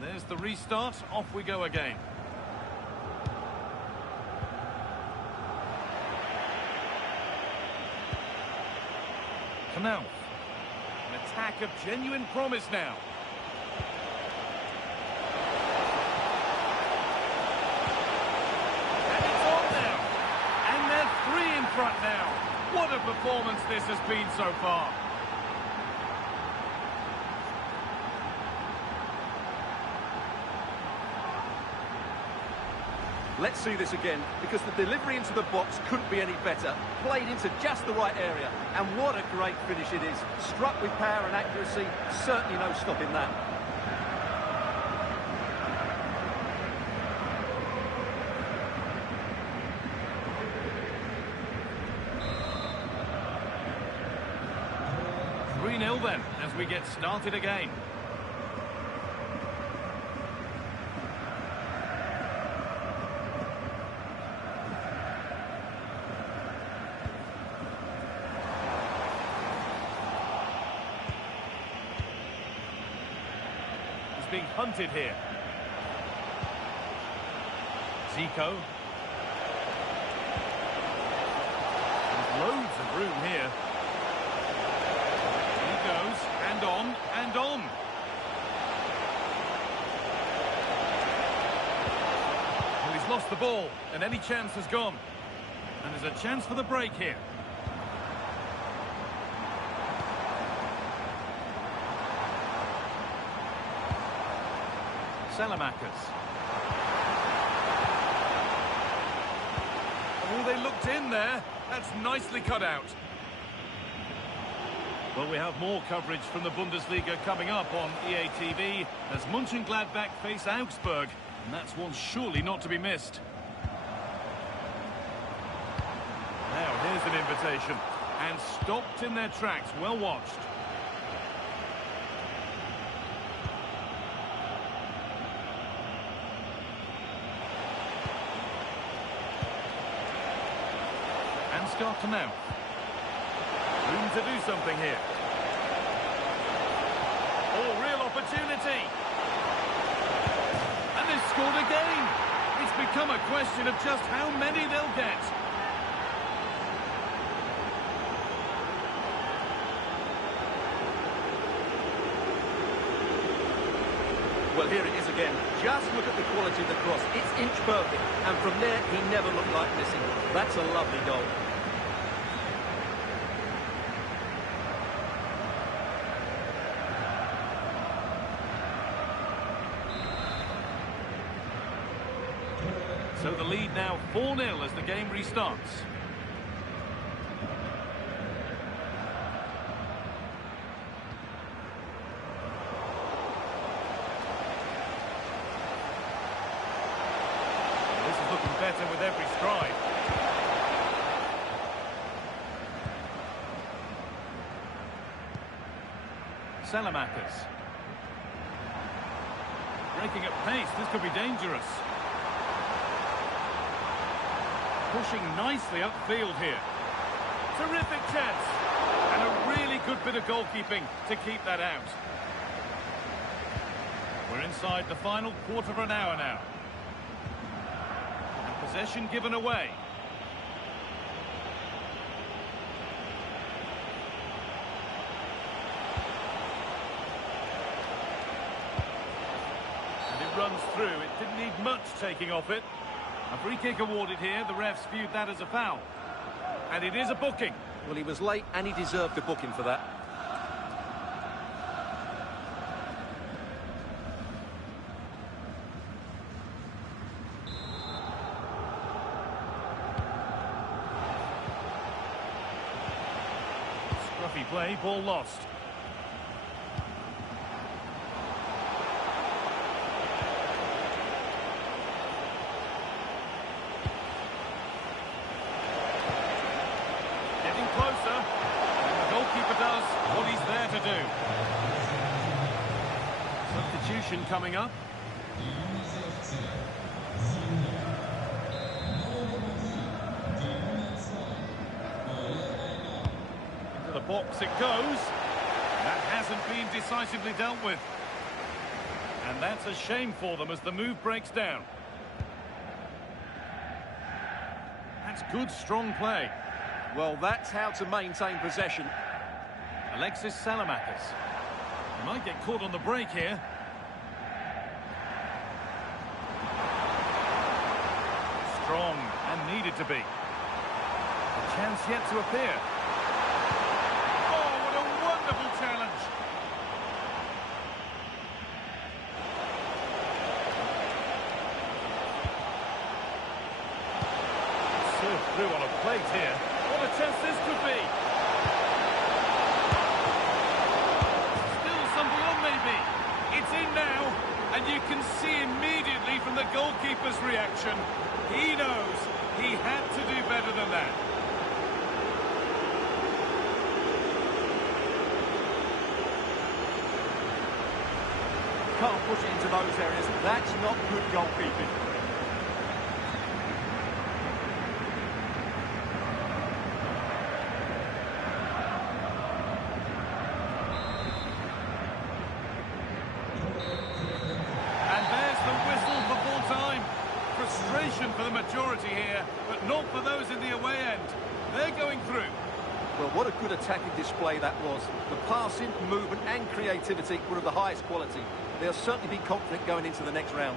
There's the restart. Off we go again. Canal. An attack of genuine promise now. And it's on now. And they're three in front now. What a performance this has been so far. Let's see this again, because the delivery into the box couldn't be any better. Played into just the right area, and what a great finish it is. Struck with power and accuracy, certainly no stopping that. Then, as we get started again. He's being hunted here. Zico. There's loads of room here. Goes, and on, and on. Well, he's lost the ball, and any chance has gone. And there's a chance for the break here. Salamakers. Oh, they looked in there. That's nicely cut out. Well, we have more coverage from the Bundesliga coming up on EA TV as Mönchengladbach face Augsburg, and that's one surely not to be missed. Now, here's an invitation, and stopped in their tracks, well watched. And start to mount. Room to do something here. Oh, real opportunity. And they've scored again. It's become a question of just how many they'll get. Well, here it is again. Just look at the quality of the cross. It's inch perfect. And from there, he never looked like missing. That's a lovely goal. So the lead now 4-0 as the game restarts. This is looking better with every stride. Salamakers. Breaking at pace, this could be dangerous. Pushing nicely upfield here. Terrific chance. And a really good bit of goalkeeping to keep that out. We're inside the final quarter of an hour now. And possession given away. And it runs through. It didn't need much taking off it. A free kick awarded here. The refs viewed that as a foul. And it is a booking. Well, he was late and he deserved a booking for that. Scruffy play, ball lost. What he's there to do. Substitution coming up. Into the box it goes. That hasn't been decisively dealt with. And that's a shame for them as the move breaks down. That's good, strong play. Well, that's how to maintain possession. Alexis Salamakers. He might get caught on the break here. Strong and needed to be. A chance yet to appear. Oh, what a wonderful challenge. Served through on a plate here. What a chance this could be. It's in now, and you can see immediately from the goalkeeper's reaction, he knows he had to do better than that. Can't push it into those areas. That's not good goalkeeping. For the majority here, but not for those in the away end. They're going through. Well, what a good attacking display that was. The passing, movement and creativity were of the highest quality. They'll certainly be confident going into the next round.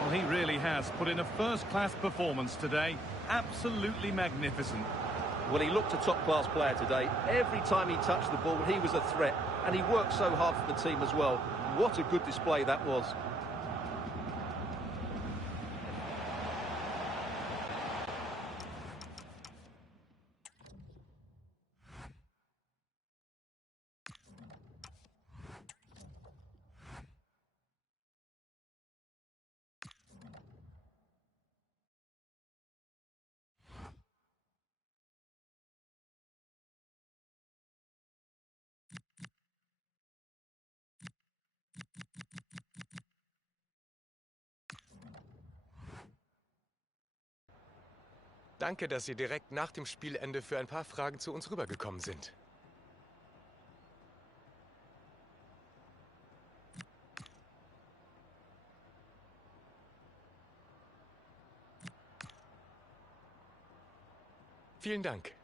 Well, he really has put in a first-class performance today. Absolutely magnificent. Well, he looked a top-class player today. Every time he touched the ball, he was a threat. And he worked so hard for the team as well. what a good display that was. Danke, dass Sie direkt nach dem Spielende für ein paar Fragen zu uns rübergekommen sind. Vielen Dank.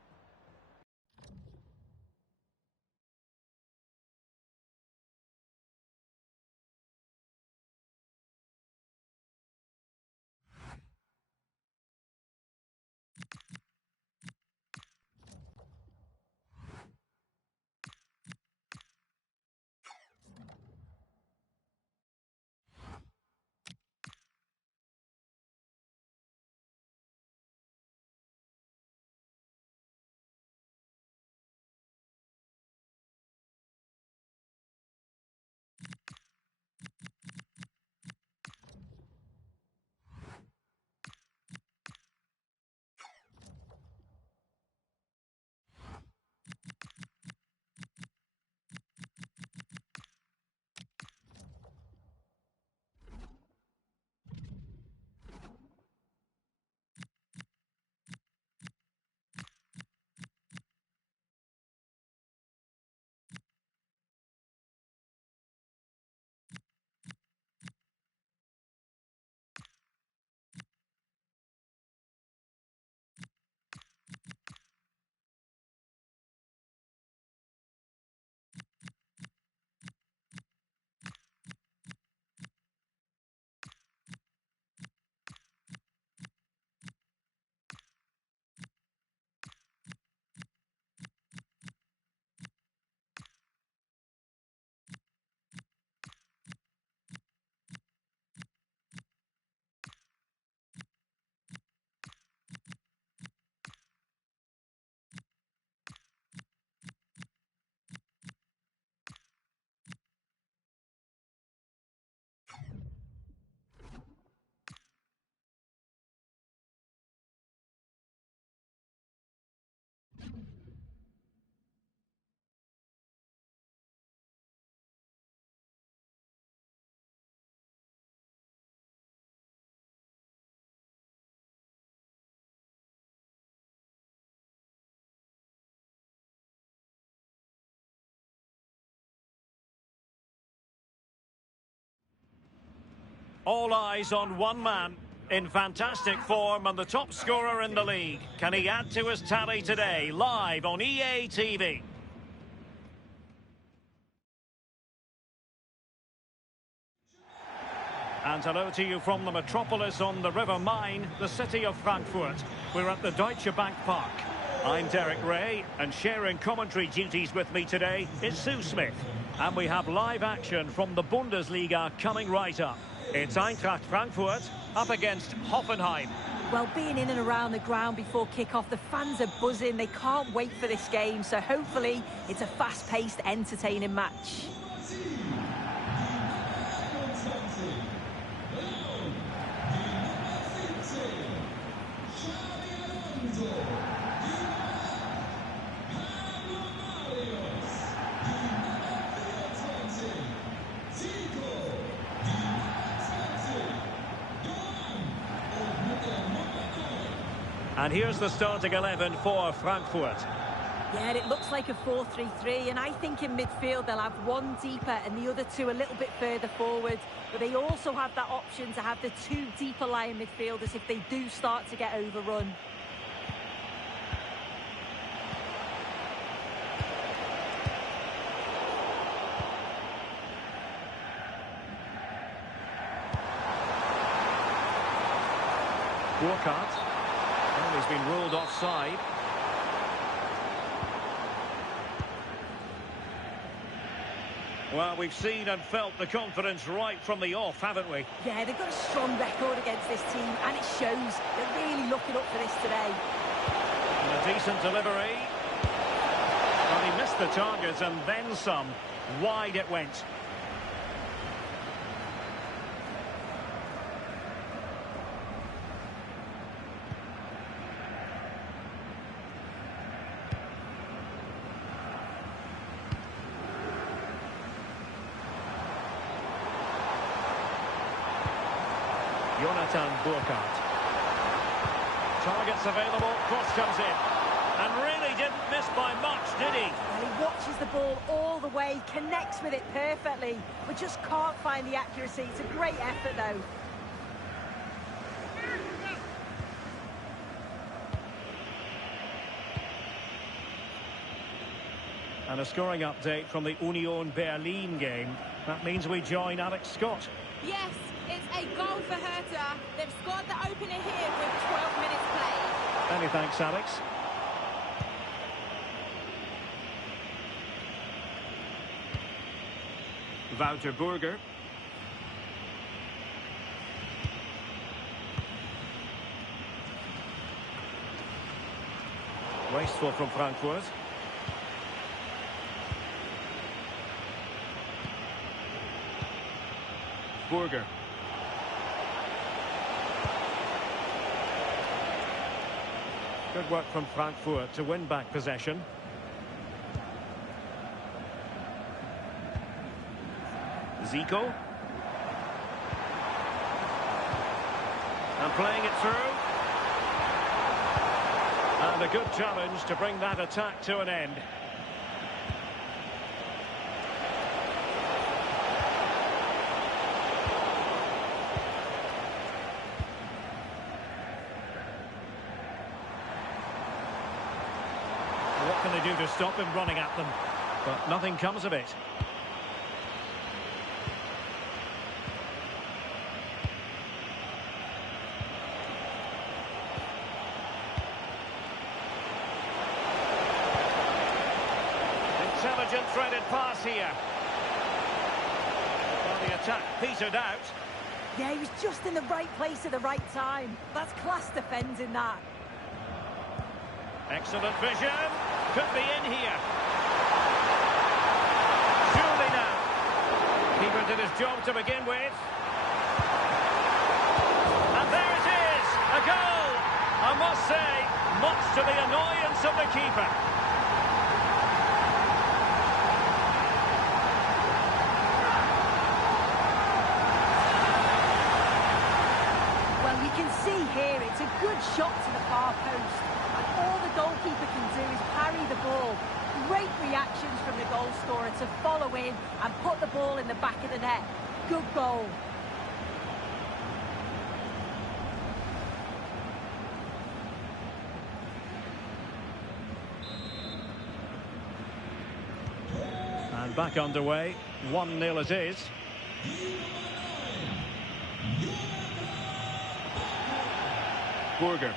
All eyes on one man, in fantastic form and the top scorer in the league. Can he add to his tally today, live on EA TV? And hello to you from the metropolis on the River Main, the city of Frankfurt. We're at the Deutsche Bank Park. I'm Derek Ray, and sharing commentary duties with me today is Sue Smith. And we have live action from the Bundesliga coming right up. It's Eintracht Frankfurt up against Hoffenheim. Well, being in and around the ground before kick-off, the fans are buzzing. They can't wait for this game, so hopefully it's a fast-paced, entertaining match. And here's the starting 11 for Frankfurt. Yeah, it looks like a 4-3-3, and I think in midfield they'll have one deeper and the other two a little bit further forward. But they also have that option to have the two deeper lying midfielders if they do start to get overrun. Walcott. Well, he's been ruled offside. Well, we've seen and felt the confidence right from the off, haven't we? Yeah, they've got a strong record against this team, and it shows. They're really looking up for this today. And a decent delivery. Well, he missed the target and then some. Wide it went. Targets available, cross comes in. And really didn't miss by much, did he? Well, he watches the ball all the way, connects with it perfectly, but just can't find the accuracy. It's a great effort, though. And a scoring update from the Union Berlin game. That means we join Alex Scott. Yes, it's a goal for Hertha. They've scored the opener here with 12 minutes played. Many thanks, Alex. Wouter Burger. Wasteful from Frankfurt. Burger. Good work from Frankfurt to win back possession. Zico. And playing it through. And a good challenge to bring that attack to an end. What can they do to stop him running at them? But nothing comes of it. Intelligent threaded pass here. Well, the attack petered out. Yeah, he was just in the right place at the right time. That's class defending that. Excellent vision. Could be in here. Surely now. Keeper did his job to begin with. And there it is. A goal. I must say, much to the annoyance of the keeper. Well, you can see here it's a good shot to the far post. All the goalkeeper can do is parry the ball. Great reactions from the goal scorer to follow in and put the ball in the back of the net. Good goal. And back underway. 1-0 it is. Burger.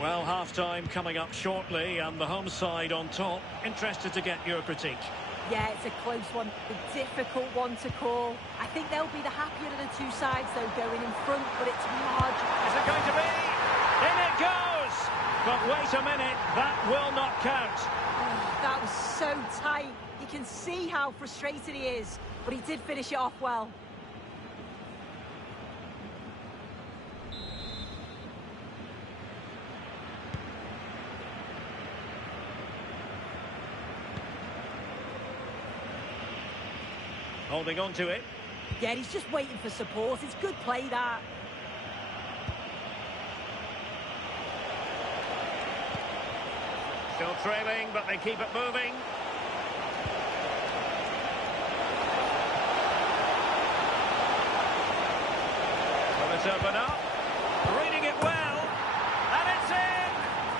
Well, half-time coming up shortly, and the home side on top. Interested to get your critique. Yeah, it's a close one, a difficult one to call. I think they'll be the happier of the two sides, though, going in front, but it's marginal. Is it going to be? In it goes! But wait a minute, that will not count. Oh, that was so tight. You can see how frustrated he is, but he did finish it off well. Holding on to it. Yeah, he's just waiting for support. It's good play, that. Still trailing, but they keep it moving. Well, it's open up. Reading it well. And it's in!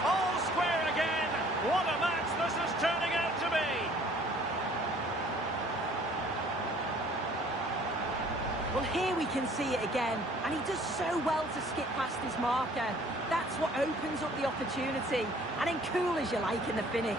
All square again. What a match this is turning out to be. Well, here we can see it again, and he does so well to skip past his marker. That's what opens up the opportunity, and then cool as you like in the finish.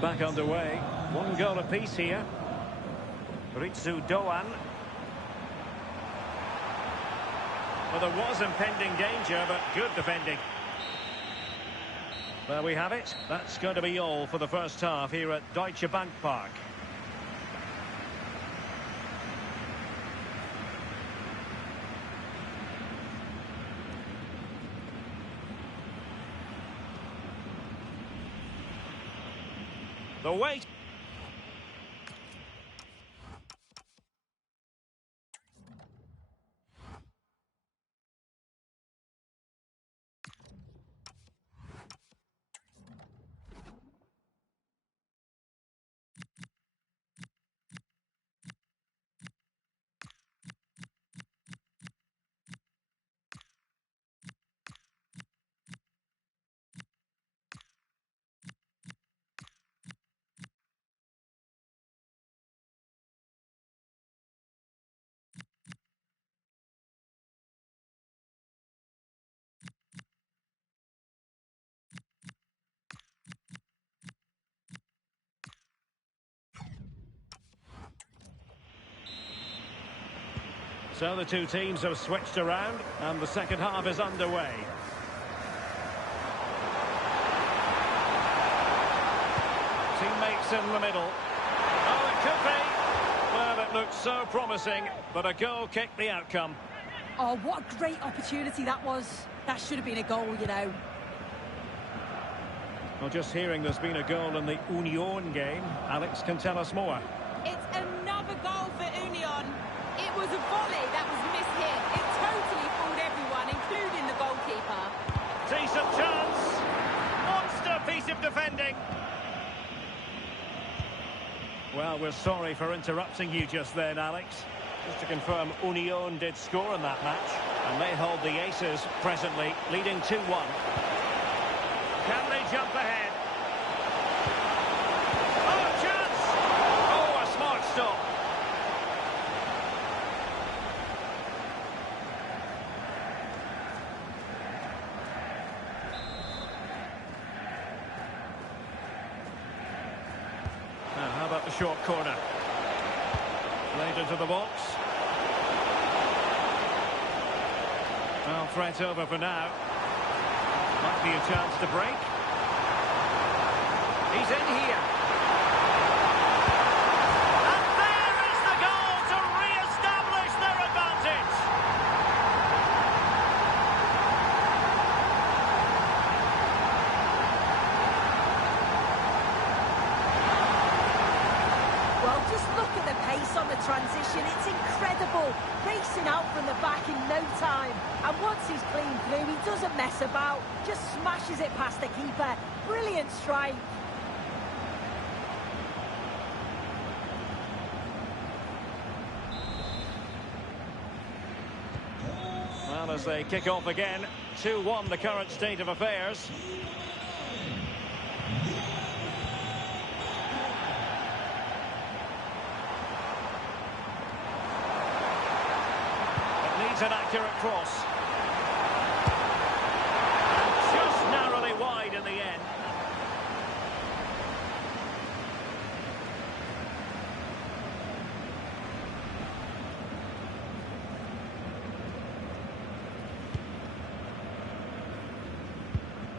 Back underway. One goal apiece here. Ritsu Doan. Well, there was impending danger, but good defending. There we have it. That's going to be all for the first half here at Deutsche Bank Park. The wait. So the two teams have switched around and the second half is underway. Teammates in the middle. Oh, it could be. Well, it looked so promising, but a goal kicked the outcome. Oh, what a great opportunity that was. That should have been a goal, you know. Well, just hearing there's been a goal in the Union game. Alex can tell us more. It's another goal for Union. It was a volley that was mishit. It totally fooled everyone, including the goalkeeper. Decent chance. Monster piece of defending. Well, we're sorry for interrupting you just then, Alex. Just to confirm, Union did score in that match, and they hold the aces presently, leading 2-1. Can they jump ahead? Oh, chance! Oh, a smart stop. Now, how about the short corner? Played into the box. Well, threat over for now. Might be a chance to break. He's in here. And there is the goal to re-establish their advantage. Well, just look at the pace on the transition. It's incredible. Racing out from the back in no time. And once he's clean through, he doesn't mess about. Just smashes it past the keeper. Brilliant strike. Well, as they kick off again, 2-1 the current state of affairs. An accurate cross. Just narrowly wide in the end.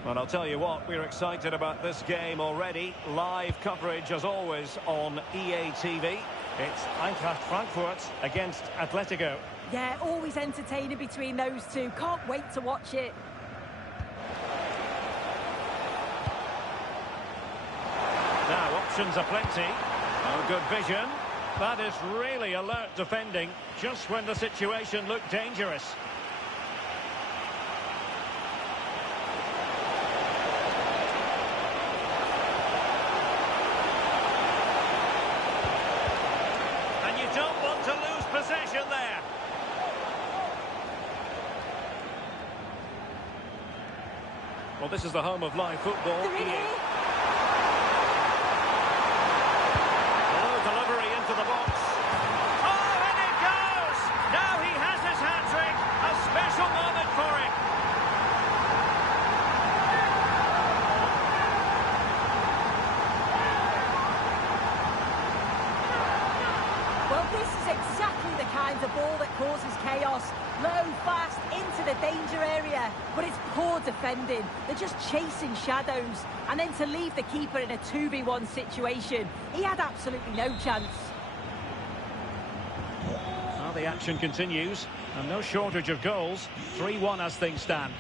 Well, I'll tell you what, we're excited about this game already. Live coverage, as always, on EA TV. It's Eintracht Frankfurt against Atletico. Yeah, always entertaining between those two. Can't wait to watch it. Now, options are plenty. Oh, good vision. That is really alert defending, just when the situation looked dangerous. And you don't want to lose possession there. Well, this is the home of live football. Low delivery into the box. Oh, and it goes! Now he has his hat-trick. A special moment for him. This is exactly the kind of ball that causes chaos. Low, fast, into the danger area. But it's poor defending. They're just chasing shadows. And then to leave the keeper in a 2v1 situation, he had absolutely no chance. Well, the action continues, and no shortage of goals. 3-1 as things stand.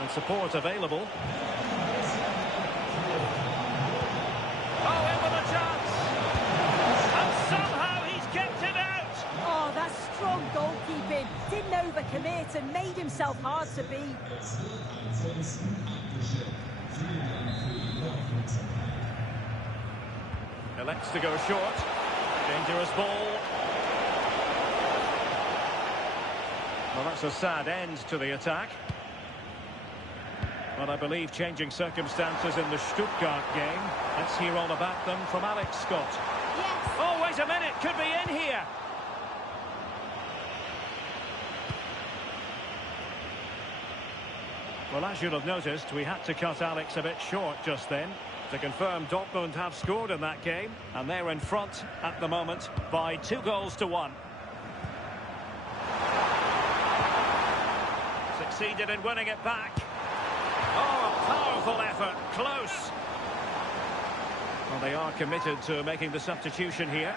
And support available. Oh, in with a chance! And somehow he's kept it out! Oh, that's strong goalkeeping. Didn't overcommit and made himself hard to beat. Elects to go short. Dangerous ball. Well, that's a sad end to the attack. Well, I believe changing circumstances in the Stuttgart game. Let's hear all about them from Alex Scott. Yes. Oh, wait a minute. Could be in here. Well, as you'll have noticed, we had to cut Alex a bit short just then. To confirm, Dortmund have scored in that game, and they're in front at the moment by 2-1. Succeeded in winning it back. Oh, a powerful effort, close. Well, they are committed to making the substitution here.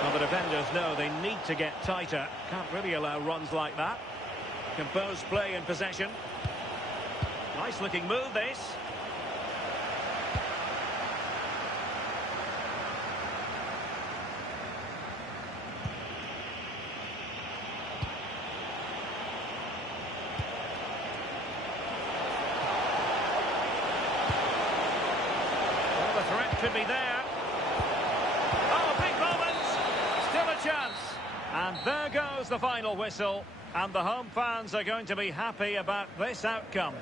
Well, the defenders know they need to get tighter. Can't really allow runs like that. Composed play in possession. Nice looking move, this. Well, the threat could be there. And there goes the final whistle, and the home fans are going to be happy about this outcome.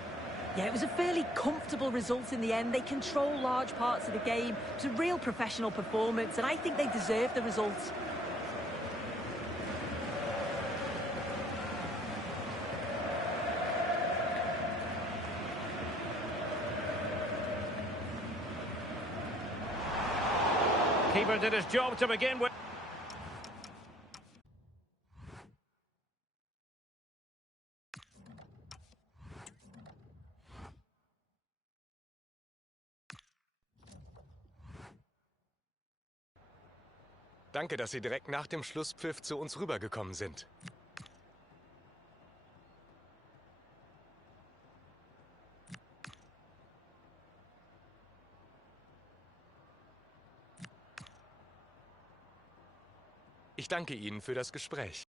Yeah, it was a fairly comfortable result in the end. They control large parts of the game. It was a real professional performance, and I think they deserve the results. Keeper did his job to begin with. Danke, dass Sie direkt nach dem Schlusspfiff zu uns rübergekommen sind. Ich danke Ihnen für das Gespräch.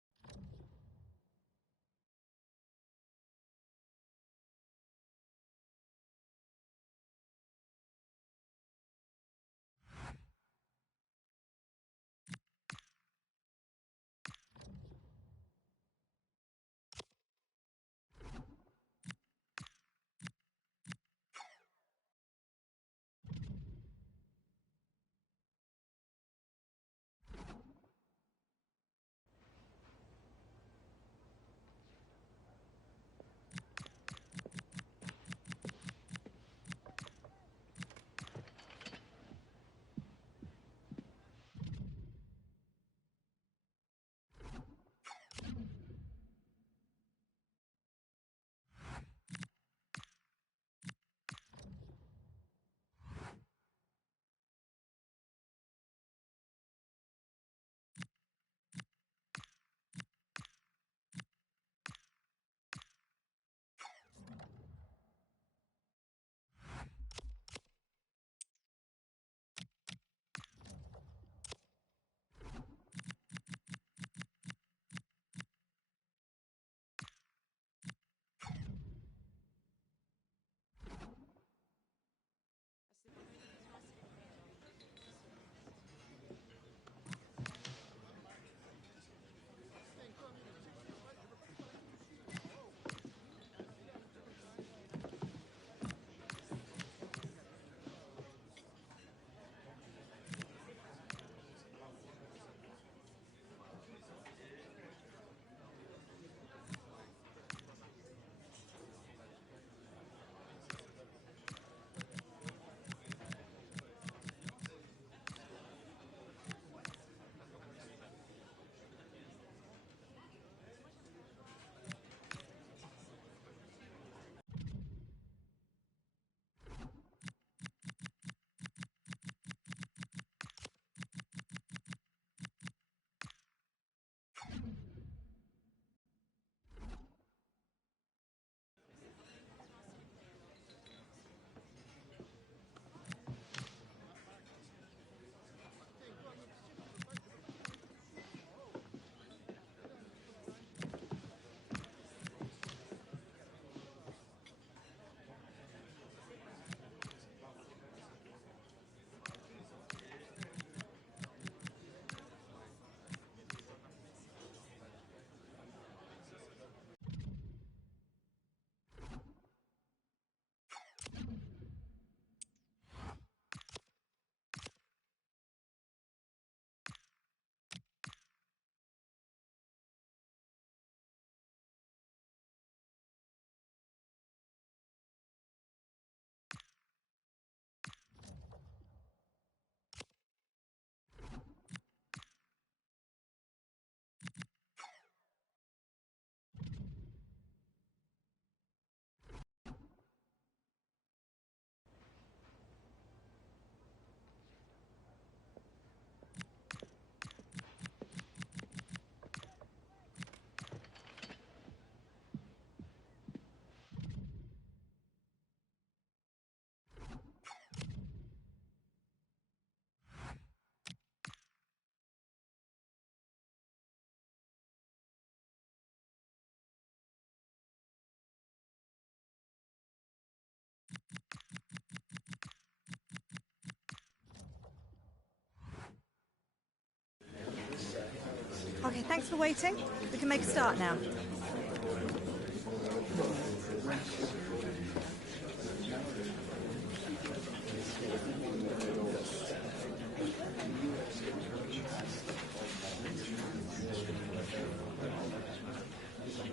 Thanks for waiting. We can make a start now.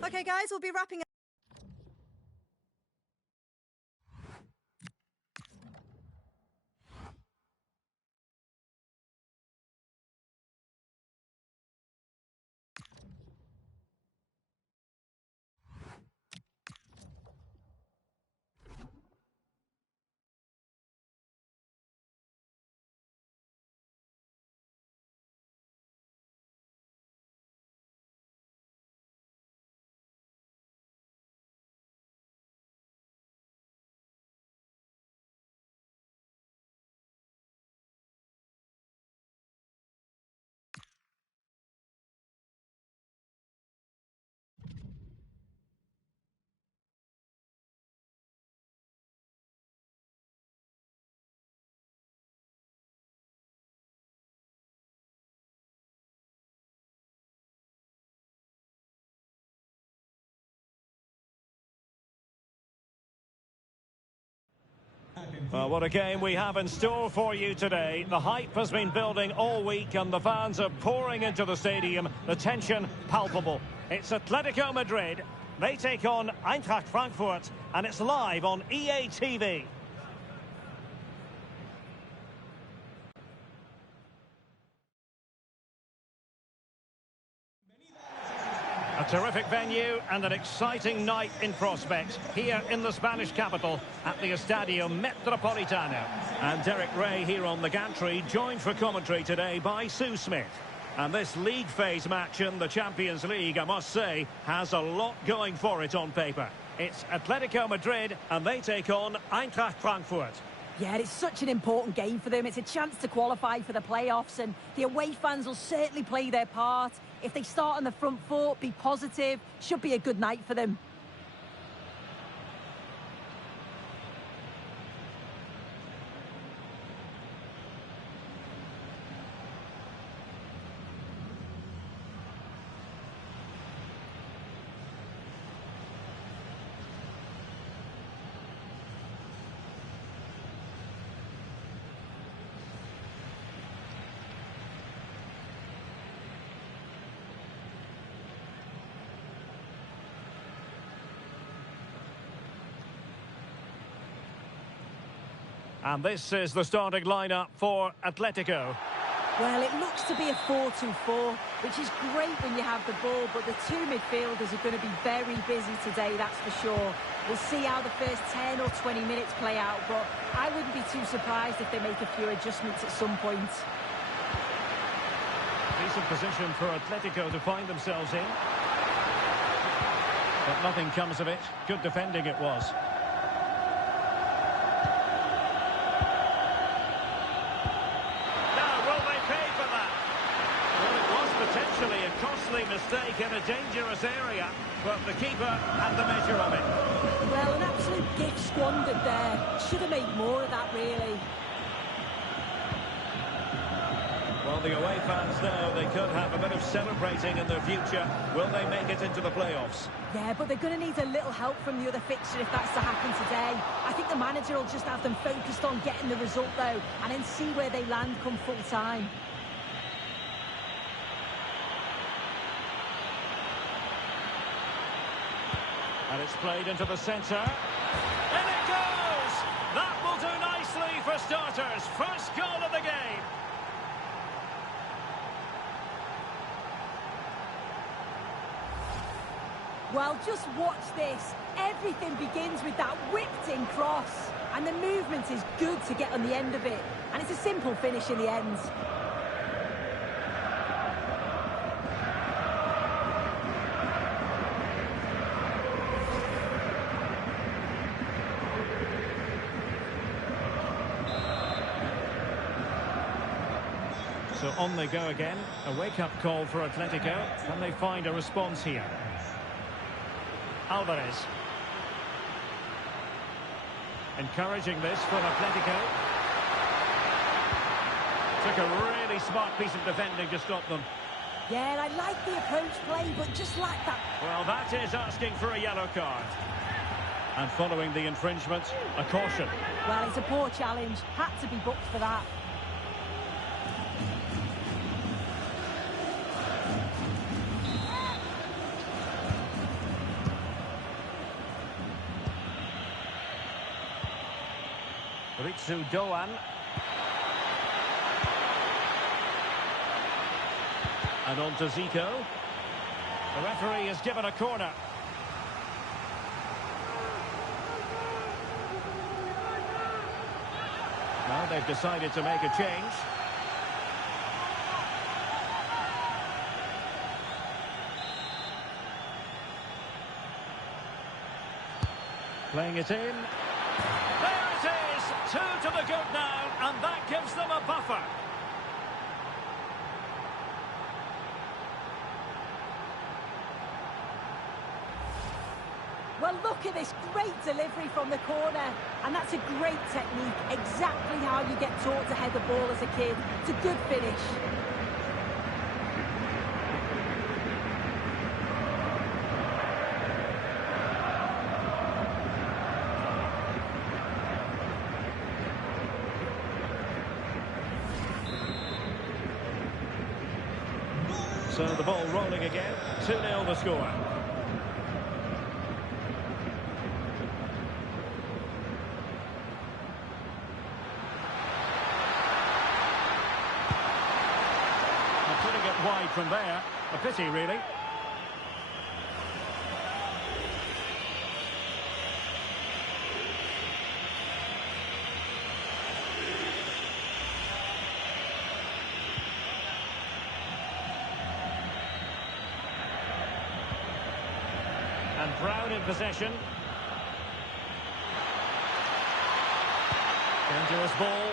Okay, guys, we'll be wrapping up. Well, what a game we have in store for you today. The hype has been building all week and the fans are pouring into the stadium. The tension palpable. It's Atletico Madrid. They take on Eintracht Frankfurt and it's live on EA TV. A terrific venue and an exciting night in prospect here in the Spanish capital at the Estadio Metropolitano. And Derek Ray here on the gantry, joined for commentary today by Sue Smith. And this league phase match in the Champions League, I must say, has a lot going for it on paper. It's Atletico Madrid and they take on Eintracht Frankfurt. Yeah, it's such an important game for them. It's a chance to qualify for the playoffs, and the away fans will certainly play their part. If they start on the front foot, be positive, should be a good night for them. And this is the starting lineup for Atletico. Well, it looks to be a 4-2-4, which is great when you have the ball, but the two midfielders are going to be very busy today, that's for sure. We'll see how the first 10 or 20 minutes play out, but I wouldn't be too surprised if they make a few adjustments at some point. Decent position for Atletico to find themselves in. But nothing comes of it. Good defending it was. Potentially a costly mistake in a dangerous area, but the keeper had the measure of it. Well, an absolute gift squandered there. Should have made more of that, really. Well, the away fans know they could have a bit of celebrating in their future. Will they make it into the playoffs? Yeah, but they're going to need a little help from the other fixture if that's to happen today. I think the manager will just have them focused on getting the result, though, and then see where they land come full time. And it's played into the centre. In it goes! That will do nicely for starters. First goal of the game. Well, just watch this. Everything begins with that whipped-in cross. And the movement is good to get on the end of it. And it's a simple finish in the end. So on they go again. A wake-up call for Atletico. Can they find a response here? Alvarez. Encouraging this for Atletico. Took a really smart piece of defending to stop them. Yeah, I like the approach play, but just like that. Well, that is asking for a yellow card. And following the infringement, a caution. Well, it's a poor challenge. Had to be booked for that. Ritsu Doan. And on to Zico. The referee has given a corner. Now they've decided to make a change. Playing it in. There it is! 2 to the good now, and that gives them a buffer. Well, look at this great delivery from the corner. And that's a great technique. Exactly how you get taught to head the ball as a kid. It's a good finish. So the ball rolling again. 2-0 the score. Putting it wide from there. A pity, really. And Brown in possession. Dangerous ball.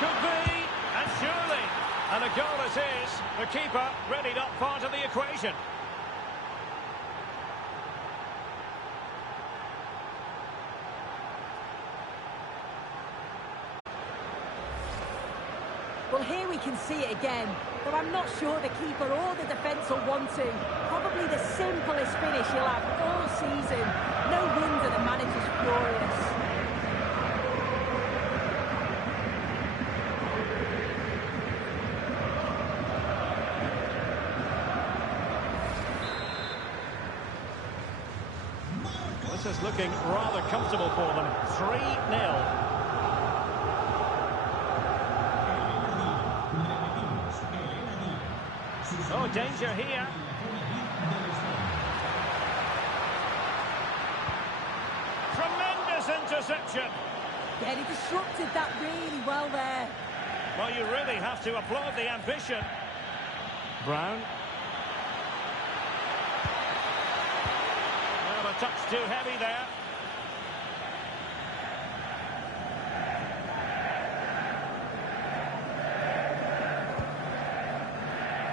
Could be, and surely. And a goal it is. The keeper really not part of the equation. Well, here we can see it again. Though I'm not sure the keeper or the defence will want to. Probably the simplest finish he'll have all season. No wonder the manager's furious. This is looking rather comfortable for them. 3-0. Oh, danger here. Tremendous interception. Yeah, he disrupted that really well there. Well, you really have to applaud the ambition. Brown. A touch too heavy there.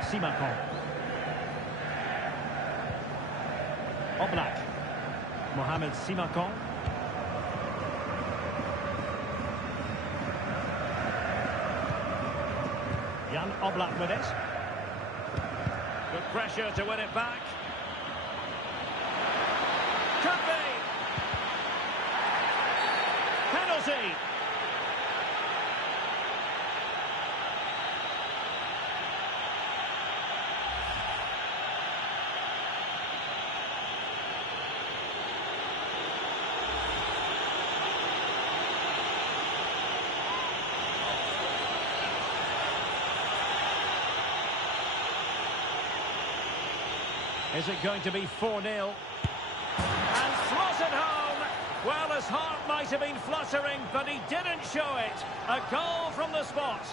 Simakon. Oblak. Mohamed Simakon. Jan Oblak with it. Good pressure to win it back. Could be. Penalty. Is it going to be 4-0? And slotted home. Well, his heart might have been fluttering, but he didn't show it. A goal from the spot.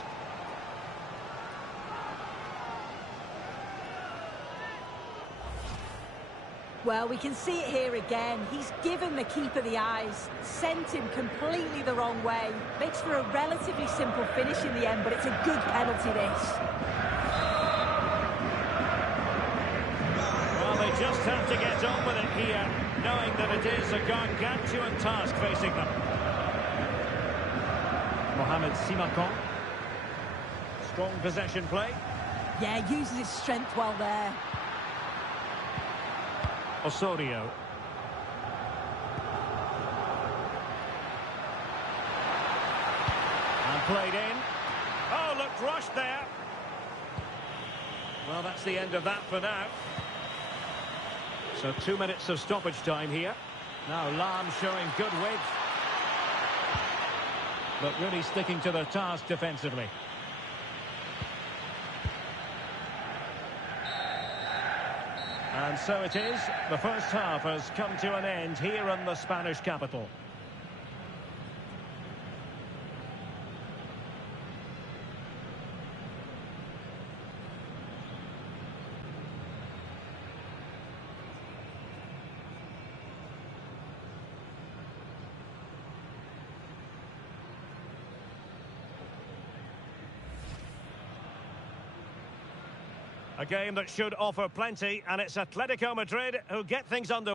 Well, we can see it here again. He's given the keeper the eyes, sent him completely the wrong way. Makes for a relatively simple finish in the end, but it's a good penalty, this. Just have to get on with it here, knowing that it is a gargantuan task facing them. Mohamed Simakon. Strong possession play. Yeah, uses his strength well there. Osorio. And played in. Oh, looked rushed there. Well, that's the end of that for now. So 2 minutes of stoppage time here. Now Lam showing good width. But really sticking to their task defensively. And so it is. The first half has come to an end here in the Spanish capital. A game that should offer plenty, and it's Atletico Madrid who get things under.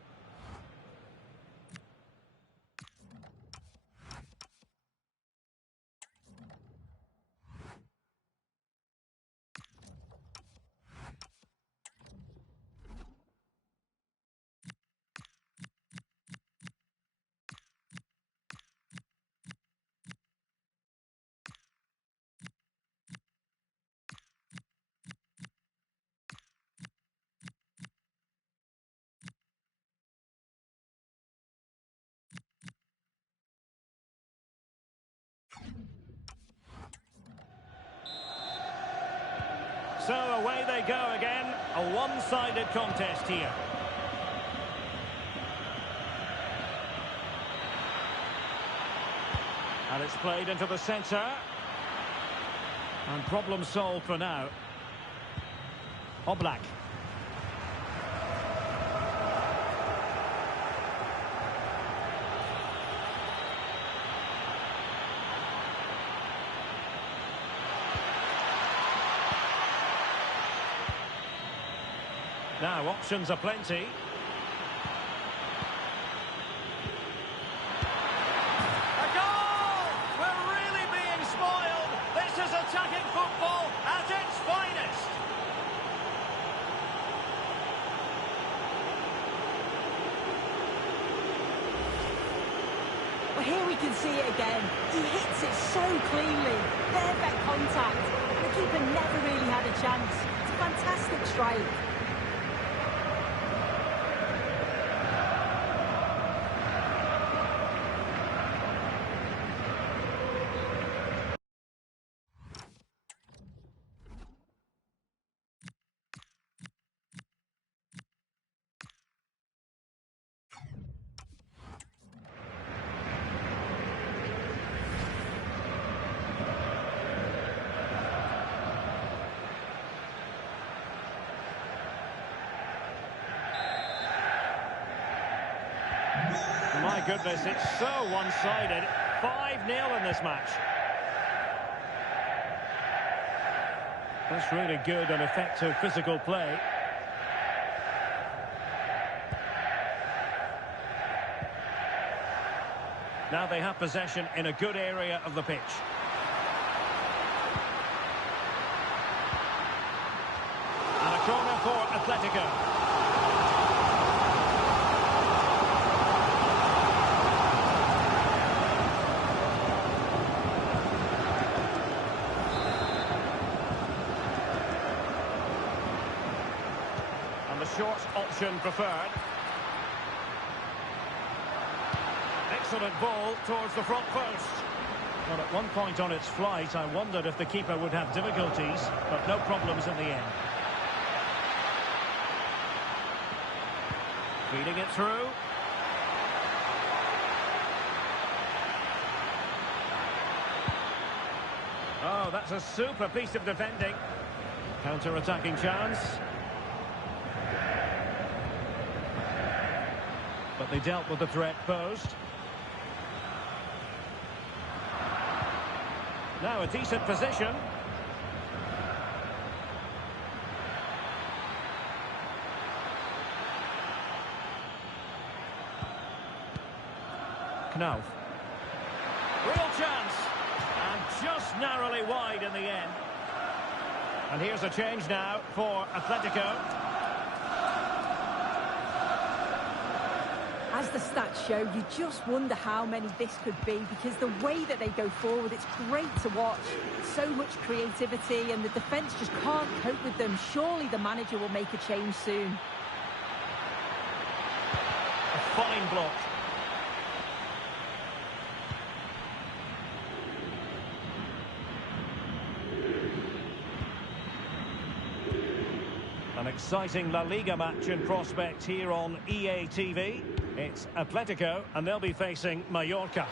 So away they go again, a one-sided contest here. And it's played into the centre. And problem solved for now. Oblak. Now, options are plenty. A goal! We're really being spoiled. This is attacking football at its finest. Well, here we can see it again. He hits it so cleanly. Perfect contact. The keeper never really had a chance. It's a fantastic strike. My goodness, it's so one-sided. 5-0 in this match. That's really good and effective physical play. Now they have possession in a good area of the pitch. And a corner for Atletico. Short option preferred. Excellent ball towards the front post. Well, at one point on its flight, I wondered if the keeper would have difficulties, but no problems in the end. Feeding it through. Oh, that's a super piece of defending. Counter-attacking chance. But they dealt with the threat posed. Now a decent position. Knauf. Real chance. And just narrowly wide in the end. And here's a change now for Atletico. As the stats show, you just wonder how many this could be, because the way that they go forward, it's great to watch. So much creativity, and the defence just can't cope with them. Surely the manager will make a change soon. A fine block. An exciting La Liga match in prospect here on EA TV. It's Atletico, and they'll be facing Mallorca.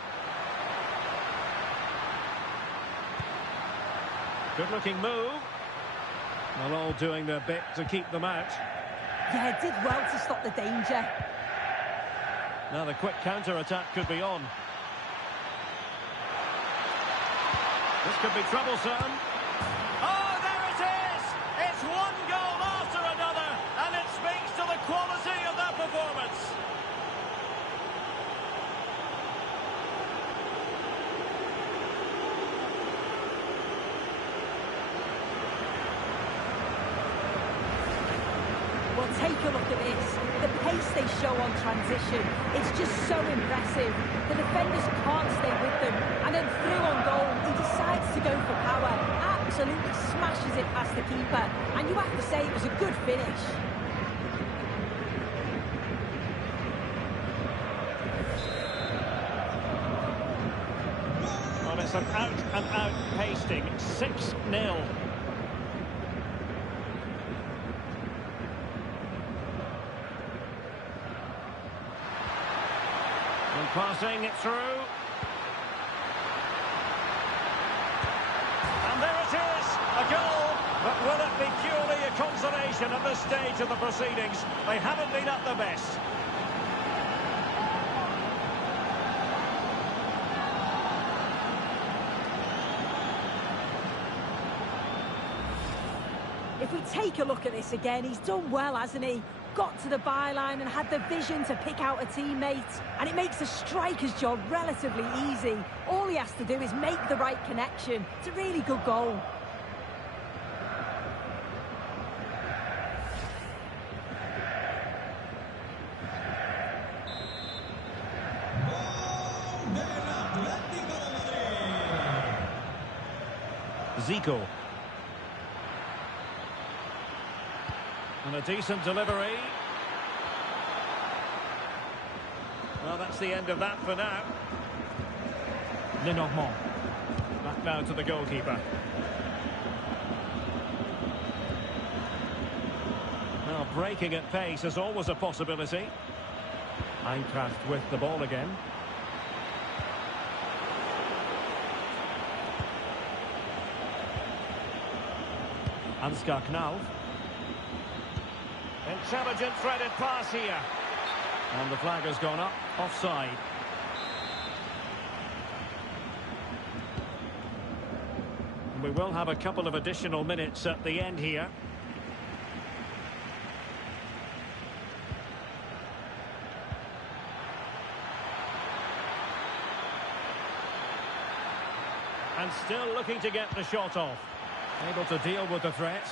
Good-looking move. They're all doing their bit to keep them out. Yeah, did well to stop the danger. Now the quick counter-attack could be on. This could be troublesome. Oh, there it is! It's one goal after another, and it speaks to the quality of that performance. Well, take a look at this. The pace they show on transition, it's just so impressive. The defenders can't stay with them. And then through on goal, he decides to go for power. Absolutely smashes it past the keeper. And you have to say it was a good finish. Well, it's an out-and-out pasting. 6-0. Passing it through. And there it is, a goal. But will it be purely a consolation at this stage of the proceedings? They haven't been at their best. If we take a look at this again, he's done well, hasn't he? Got to the byline and had the vision to pick out a teammate. And it makes the striker's job relatively easy. All he has to do is make the right connection. It's a really good goal. Zico. And a decent delivery. Well, that's the end of that for now. Lenormand. Back now to the goalkeeper. Well, breaking at pace is always a possibility. Eintracht with the ball again. Ansgar Knauf. Intelligent threaded pass here. And the flag has gone up, offside. And we will have a couple of additional minutes at the end here. And still looking to get the shot off. Able to deal with the threat.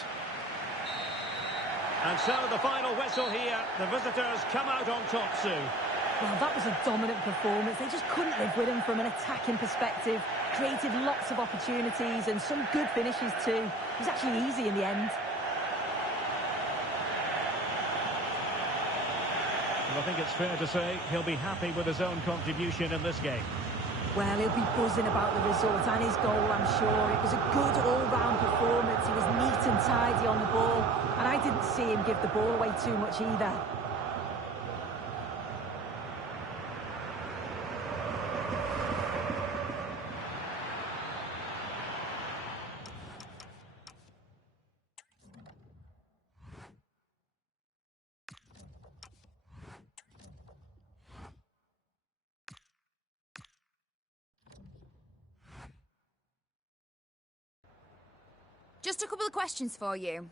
And so the final whistle here. The visitors come out on top, Sue. Well, that was a dominant performance. They just couldn't live with him from an attacking perspective. Created lots of opportunities and some good finishes too. It was actually easy in the end. Well, I think it's fair to say he'll be happy with his own contribution in this game. Well, he'll be buzzing about the result and his goal, I'm sure. It was a good all-round performance. He was neat and tidy on the ball. And I didn't see him give the ball away too much either. Just a couple of questions for you.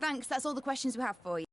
Thanks, that's all the questions we have for you.